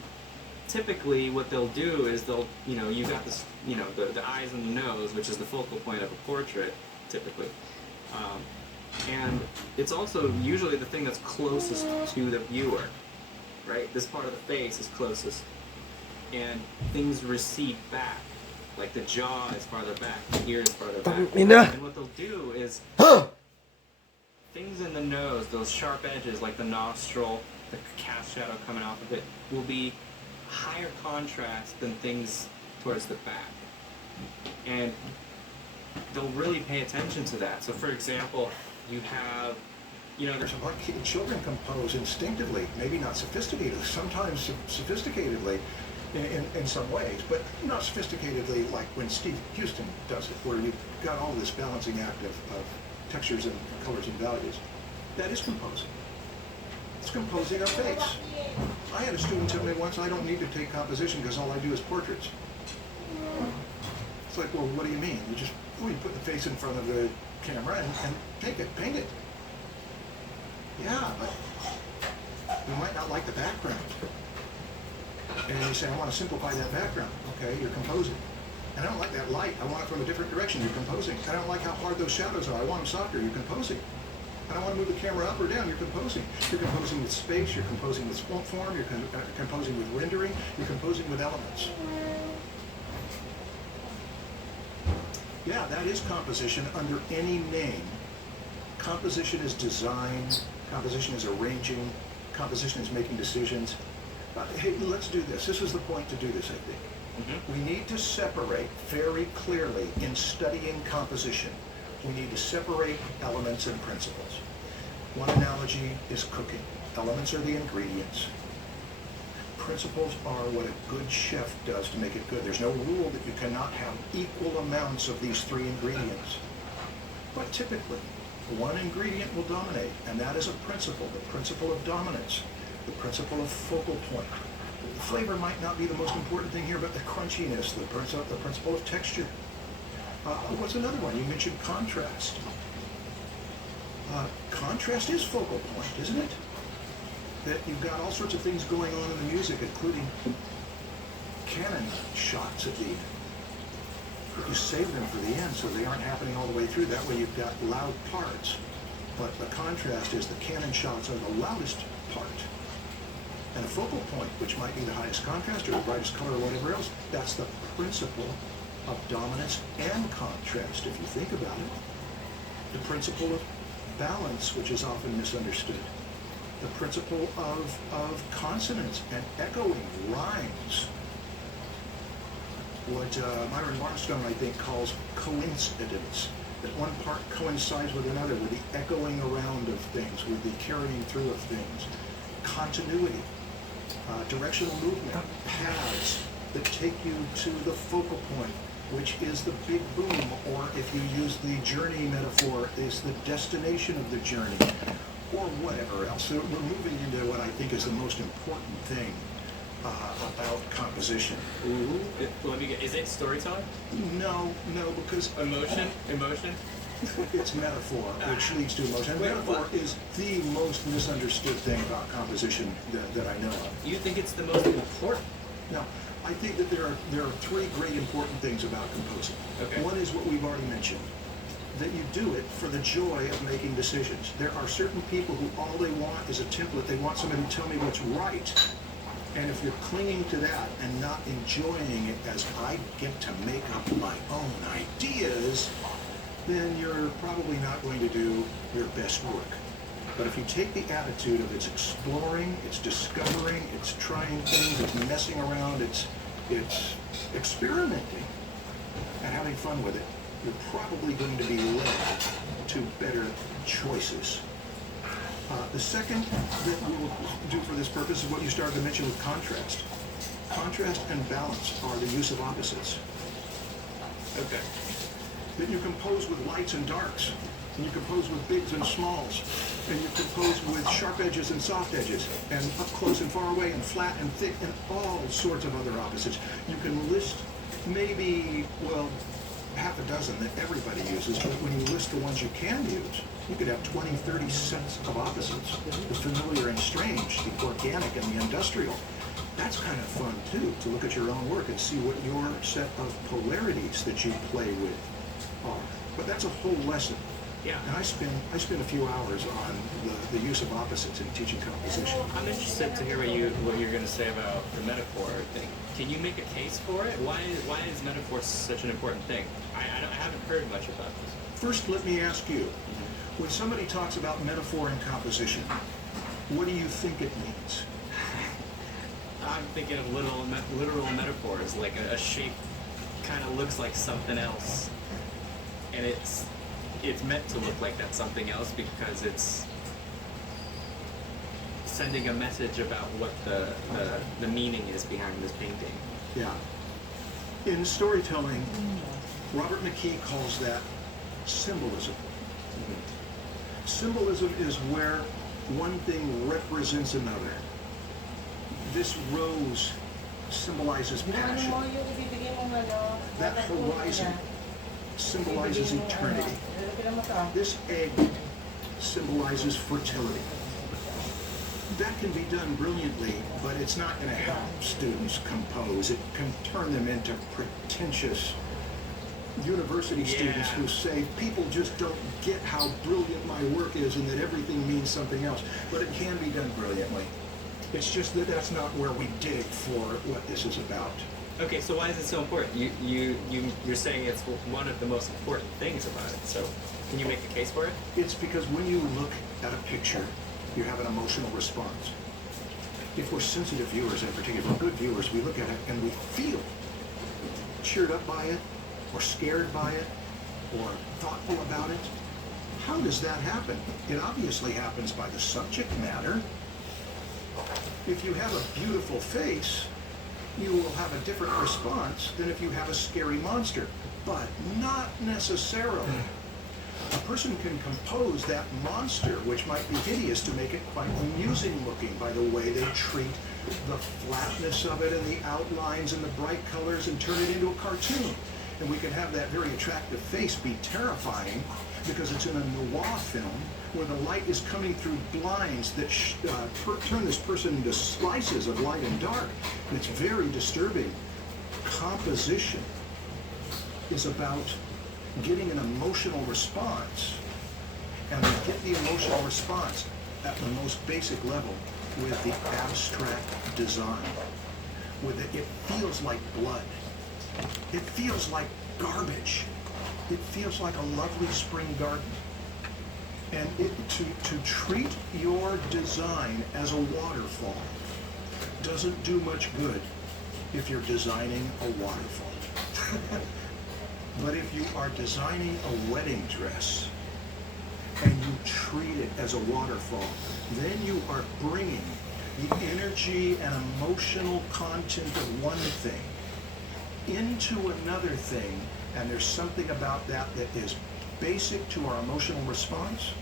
typically what they'll do is you got this, the eyes and the nose, which is the focal point of a portrait, typically. And it's also usually the thing that's closest to the viewer, right? This part of the face is closest. And things recede back. Like the jaw is farther back, the ear is farther back. And what they'll do is things in the nose, those sharp edges, like the nostril, the cast shadow coming off of it, will be higher contrast than things towards the back. And they'll really pay attention to that. So for example, you have, There's a lot of children compose instinctively, maybe not sophisticatedly, sometimes sophisticatedly in some ways, but not sophisticatedly like when Steve Houston does it, where you've got all this balancing act of textures and colors and values. That is composing. It's composing a face. I had a student tell me once, I don't need to take composition because all I do is portraits. It's like, well, what do you mean? You put the face in front of the camera and paint it. Yeah, but you might not like the background. And you say, I want to simplify that background. Okay, you're composing. And I don't like that light. I want it from a different direction. You're composing. I don't like how hard those shadows are. I want them softer. You're composing. I don't want to move the camera up or down. You're composing. You're composing with space. You're composing with form. You're composing with rendering. You're composing with elements. Yeah, that is composition under any name. Composition is design. Composition is arranging. Composition is making decisions. Hey, let's do this. This is the point to do this, I think. We need to separate very clearly in studying composition. We need to separate elements and principles. One analogy is cooking. Elements are the ingredients. Principles are what a good chef does to make it good. There's no rule that you cannot have equal amounts of these three ingredients. But typically, one ingredient will dominate, and that is a principle, the principle of dominance, the principle of focal point. The flavor might not be the most important thing here, but the crunchiness, the principle of texture. What's another one? You mentioned contrast. Contrast is focal point, isn't it? That you've got all sorts of things going on in the music, including canon shots at the end. But you save them for the end so they aren't happening all the way through. That way you've got loud parts. But the contrast is the canon shots are the loudest part. And a focal point, which might be the highest contrast or the brightest color or whatever else, that's the principle of dominance and contrast, if you think about it. The principle of balance, which is often misunderstood. The principle of consonance and echoing rhymes. What Myron Marstone, I think, calls coincidence. That one part coincides with another, with the echoing around of things, with the carrying through of things. Continuity, directional movement, paths that take you to the focal point, which is the big boom, or if you use the journey metaphor, is the destination of the journey, or whatever else. So we're moving into what I think is the most important thing about composition. Ooh, let me get, is it storytelling? No, because Emotion? it's metaphor, which leads to emotion. And metaphor is the most misunderstood thing about composition that I know of. You think it's the most important? Now, I think that there are three great important things about composing. Okay. One is what we've already mentioned, that you do it for the joy of making decisions. There are certain people who all they want is a template. They want somebody to tell me what's right. And if you're clinging to that and not enjoying it as I get to make up my own ideas, then you're probably not going to do your best work. But if you take the attitude of it's exploring, it's discovering, it's trying things, it's messing around, it's experimenting and having fun with it, you're probably going to be led to better choices. The second that we will do for this purpose is what you started to mention with contrast. Contrast and balance are the use of opposites. Okay. That you compose with lights and darks, and you compose with bigs and smalls, and you compose with sharp edges and soft edges, and up close and far away, and flat and thick, and all sorts of other opposites. You can list maybe, well, half a dozen that everybody uses, but when you list the ones you can use, you could have 20, 30 sets of opposites. The familiar and strange, the organic and the industrial. That's kind of fun, too, to look at your own work and see what your set of polarities that you play with are. But that's a whole lesson. Yeah. And I spend a few hours on the use of opposites in teaching composition. I'm interested to hear what you're going to say about the metaphor thing. Can you make a case for it? Why is metaphor such an important thing? I haven't heard much about this. First, let me ask you, when somebody talks about metaphor in composition, what do you think it means? I'm thinking of literal metaphors, like a shape kind of looks like something else, and it's meant to look like that something else because it's sending a message about what the meaning is behind this painting. Yeah. In storytelling, Robert McKee calls that symbolism. Symbolism is where one thing represents another. This rose symbolizes passion. That horizon symbolizes eternity. This egg symbolizes fertility. That can be done brilliantly, but it's not going to help students compose. It can turn them into pretentious university students who say people just don't get how brilliant my work is and that everything means something else. But it can be done brilliantly. It's just that that's not where we dig for what this is about. Okay, so why is it so important? You're saying it's one of the most important things about it. So can you make a case for it? It's because when you look at a picture, you have an emotional response. If we're sensitive viewers, in particular, if we're good viewers, we look at it and we feel cheered up by it, or scared by it, or thoughtful about it. How does that happen? It obviously happens by the subject matter. If you have a beautiful face, you will have a different response than if you have a scary monster, but not necessarily. A person can compose that monster, which might be hideous, to make it quite amusing looking by the way they treat the flatness of it and the outlines and the bright colors and turn it into a cartoon. And we can have that very attractive face be terrifying because it's in a noir film where the light is coming through blinds that turn this person into slices of light and dark. And it's very disturbing. Composition is about getting an emotional response. And we get the emotional response at the most basic level with the abstract design. With it feels like blood. It feels like garbage. It feels like a lovely spring garden. And to treat your design as a waterfall doesn't do much good if you're designing a waterfall. But if you are designing a wedding dress and you treat it as a waterfall, then you are bringing the energy and emotional content of one thing into another thing, and there's something about that that is basic to our emotional response,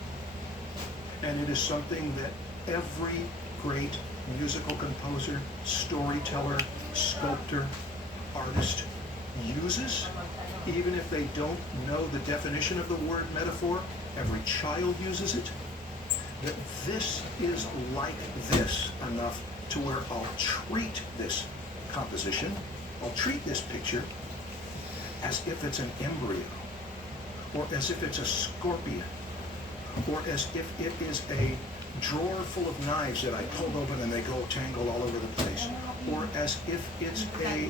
and it is something that every great musical composer, storyteller, sculptor, artist uses, even if they don't know the definition of the word metaphor. Every child uses it. That this is like this enough to where I'll treat this composition, I'll treat this picture as if it's an embryo, or as if it's a scorpion, or as if it is a drawer full of knives that I pulled open and they go tangled all over the place, or as if it's a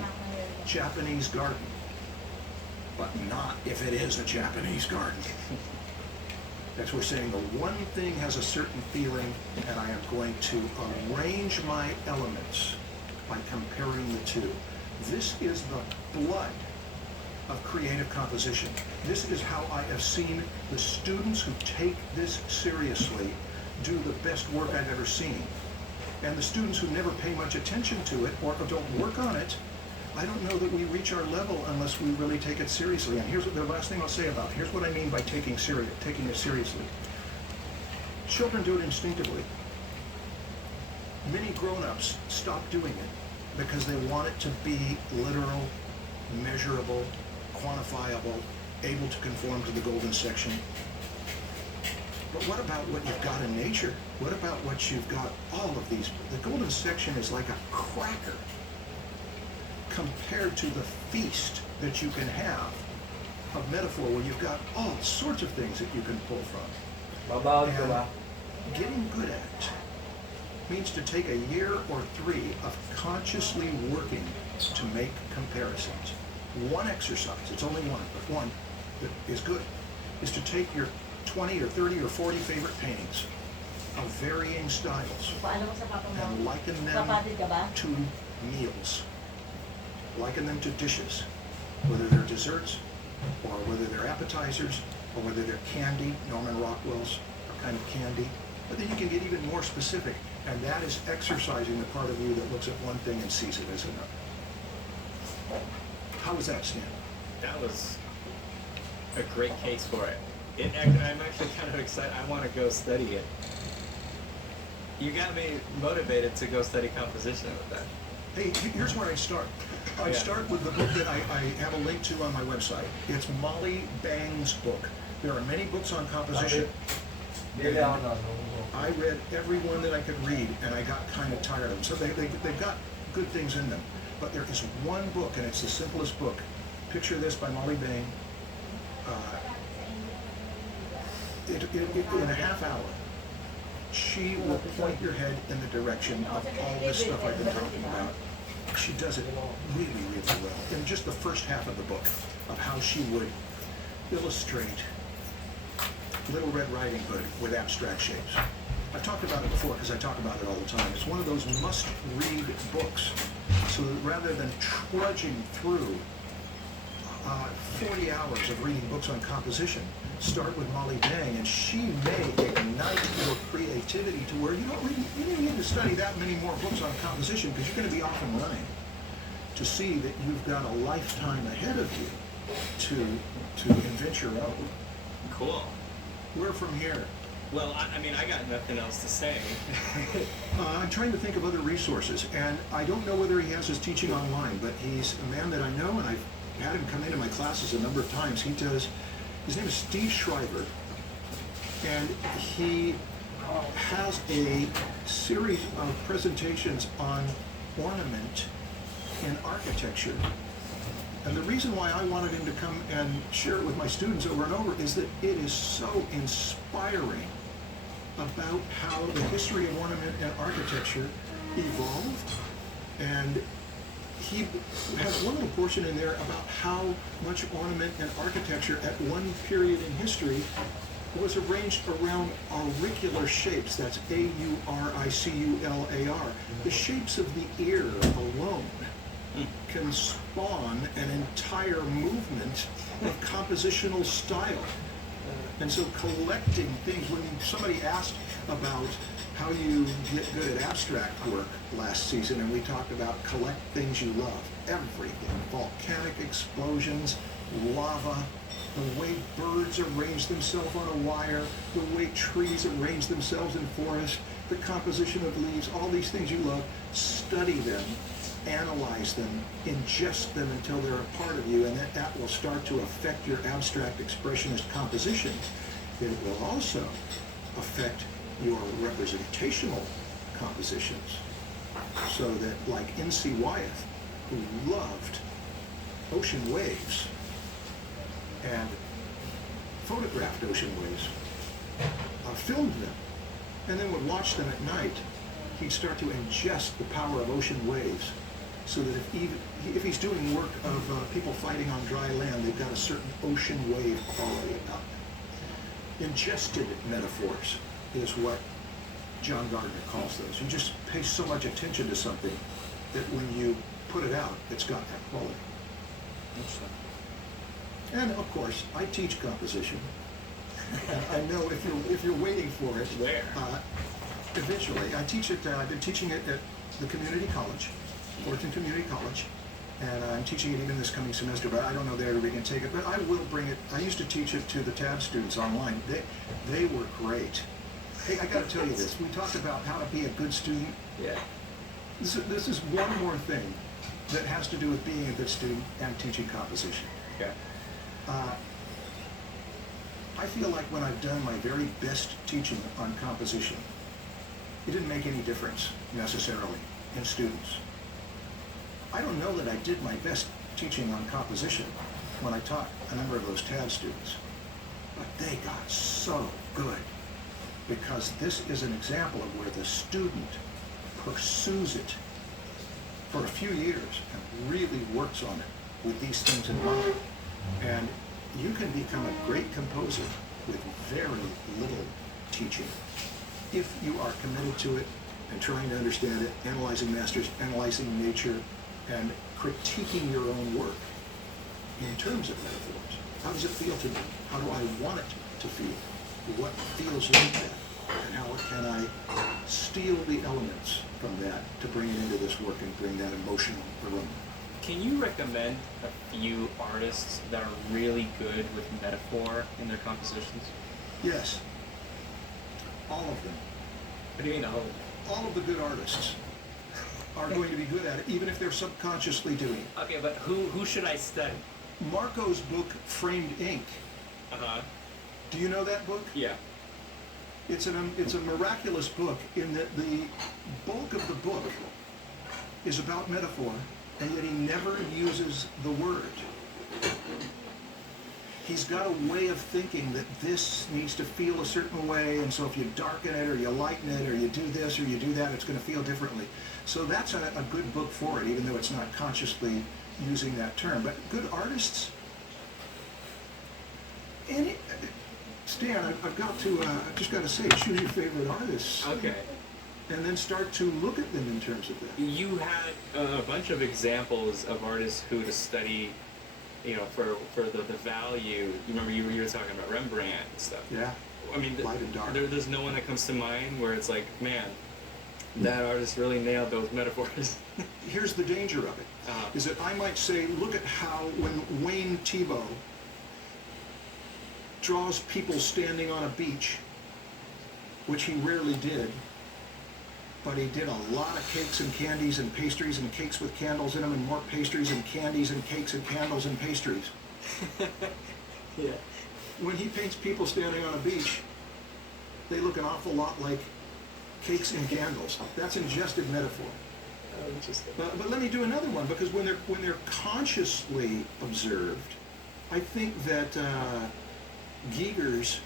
Japanese garden, but not if it is a Japanese garden. That's we're saying the one thing has a certain feeling, and I am going to arrange my elements by comparing the two. This is the blood of creative composition. This is how I have seen the students who take this seriously do the best work I've ever seen. And the students who never pay much attention to it or don't work on it, I don't know that we reach our level unless we really take it seriously. And here's the last thing I'll say about it. Here's what I mean by taking it seriously. Children do it instinctively. Many grown-ups stop doing it because they want it to be literal, measurable, quantifiable, able to conform to the golden section. But what about what you've got in nature? What about what you've got, all of these? The golden section is like a cracker compared to the feast that you can have of metaphor, where you've got all sorts of things that you can pull from. And getting good at it means to take a year or 3 of consciously working to make comparisons. One exercise, it's only one, but one that is good, is to take your 20 or 30 or 40 favorite paintings of varying styles and liken them to meals. Liken them to dishes, whether they're desserts, or whether they're appetizers, or whether they're candy, Norman Rockwell's kind of candy. But then you can get even more specific, and that is exercising the part of you that looks at one thing and sees it as another. How was that, Stan? That was a great case for it. I'm actually kind of excited. I want to go study it. You got me motivated to go study composition with that. Hey, here's where I start. I start with the book that I have a link to on my website. It's Molly Bang's book. There are many books on composition. I read every one that I could read, and I got kind of tired of them. So they've got good things in them. But there is one book, and it's the simplest book. Picture this by Molly Bang. In a half hour, she will point your head in the direction of all this stuff I've been talking about. She does it really, really well. In just the first half of the book, of how she would illustrate Little Red Riding Hood with abstract shapes. I've talked about it before because I talk about it all the time. It's one of those must-read books. So that rather than trudging through 40 hours of reading books on composition, start with Molly Bang, and she may ignite your creativity to where you don't need to study that many more books on composition because you're going to be off and running to see that you've got a lifetime ahead of you to invent your own. Cool. Where from here? Well, I mean, I got nothing else to say. I'm trying to think of other resources, and I don't know whether he has his teaching online, but he's a man that I know, and I've had him come into my classes a number of times. His name is Steve Schreiber, and he has a series of presentations on ornament in architecture. And the reason why I wanted him to come and share it with my students over and over is that it is so inspiring about how the history of ornament and architecture evolved. And he has one little portion in there about how much ornament and architecture at one period in history was arranged around auricular shapes. That's A-U-R-I-C-U-L-A-R. The shapes of the ear alone can spawn an entire movement of compositional style. And so collecting things, when somebody asked about how you get good at abstract work last season, and we talked about collect things you love, everything, volcanic explosions, lava, the way birds arrange themselves on a wire, the way trees arrange themselves in forests, the composition of leaves, all these things you love, study them, analyze them, ingest them until they're a part of you, and that will start to affect your abstract expressionist composition. It will also affect your representational compositions. So that, like N.C. Wyeth, who loved ocean waves and photographed ocean waves, filmed them, and then would watch them at night, he'd start to ingest the power of ocean waves, so that if he's doing work of people fighting on dry land, they've got a certain ocean wave quality about them. Ingested metaphors is what John Gardner calls those. You just pay so much attention to something that when you put it out, it's got that quality. Interesting. And of course, I teach composition. I know if you're waiting for it. Where? Eventually, I teach it. I've been teaching it at the community college, Fullerton Community College, and I'm teaching it even this coming semester. But I don't know that everybody can take it. But I will bring it. I used to teach it to the TAB students online. They were great. Hey, I got to tell you this. We talked about how to be a good student. Yeah. This is one more thing that has to do with being a good student and teaching composition. Okay. I feel like when I've done my very best teaching on composition, it didn't make any difference necessarily in students. I don't know that I did my best teaching on composition when I taught a number of those TAB students, but they got so good because this is an example of where the student pursues it for a few years and really works on it with these things in mind. And you can become a great composer with very little teaching if you are committed to it and trying to understand it, analyzing masters, analyzing nature, and critiquing your own work in terms of metaphors. How does it feel to me? How do I want it to feel? What feels like that? And how can I steal the elements from that to bring it into this work and bring that emotional aroma? Can you recommend a few artists that are really good with metaphor in their compositions? Yes. All of them. What do you mean all? All of the good artists are going to be good at it, even if they're subconsciously doing it. Okay, but who should I study? Marco's book, Framed Ink. Uh-huh. Do you know that book? Yeah. It's a miraculous book in that the bulk of the book is about metaphor, and yet he never uses the word. He's got a way of thinking that this needs to feel a certain way, and so if you darken it or you lighten it or you do this or you do that, it's going to feel differently. So that's a good book for it, even though it's not consciously using that term. But good artists, Stan, I've just got to say, choose your favorite artists. Okay. And then start to look at them in terms of that. You had a bunch of examples of artists who to study, you know, for the value. You remember you were talking about Rembrandt and stuff. Yeah. I mean, Light and dark. there's no one that comes to mind where it's like, man, that artist really nailed those metaphors. Here's the danger of it, is that I might say, look at how when Wayne Thiebaud draws people standing on a beach, which he rarely did, but he did a lot of cakes and candies and pastries and cakes with candles in them and more pastries and candies and cakes and candles and pastries. Yeah. When he paints people standing on a beach, they look an awful lot like cakes and candles. That's ingested metaphor. Oh, interesting. But let me do another one, because when they're consciously observed, I think that Giger's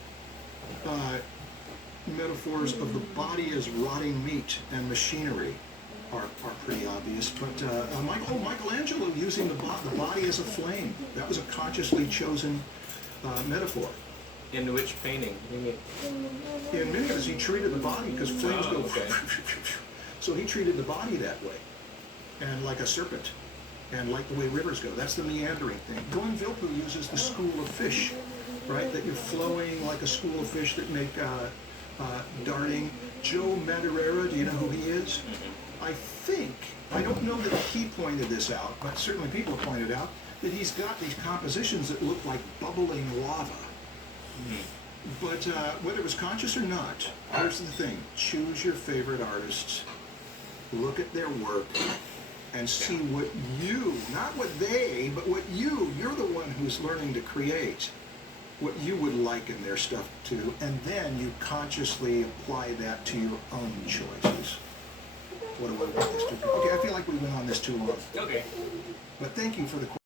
metaphors of the body as rotting meat and machinery are pretty obvious. But Michelangelo using the body as a flame, that was a consciously chosen metaphor. In which painting? You mean? In many of his, he treated the body, because flames Oh, go, okay. so he treated the body that way, and like a serpent, and like the way rivers go. That's the meandering thing. Glenn Vilppu uses the school of fish, right? That you're flowing like a school of fish that make darting. Joe Madureira, do you know who he is? I don't know that he pointed this out, but certainly people have pointed out that he's got these compositions that look like bubbling lava. But whether it was conscious or not, here's the thing. Choose your favorite artists, look at their work, and see what you, not what they, but what you're the one who's learning to create, what you would like in their stuff too, and then you consciously apply that to your own choices. What do I want this to be? Okay, I feel like we went on this too long. Okay. But thank you for the question.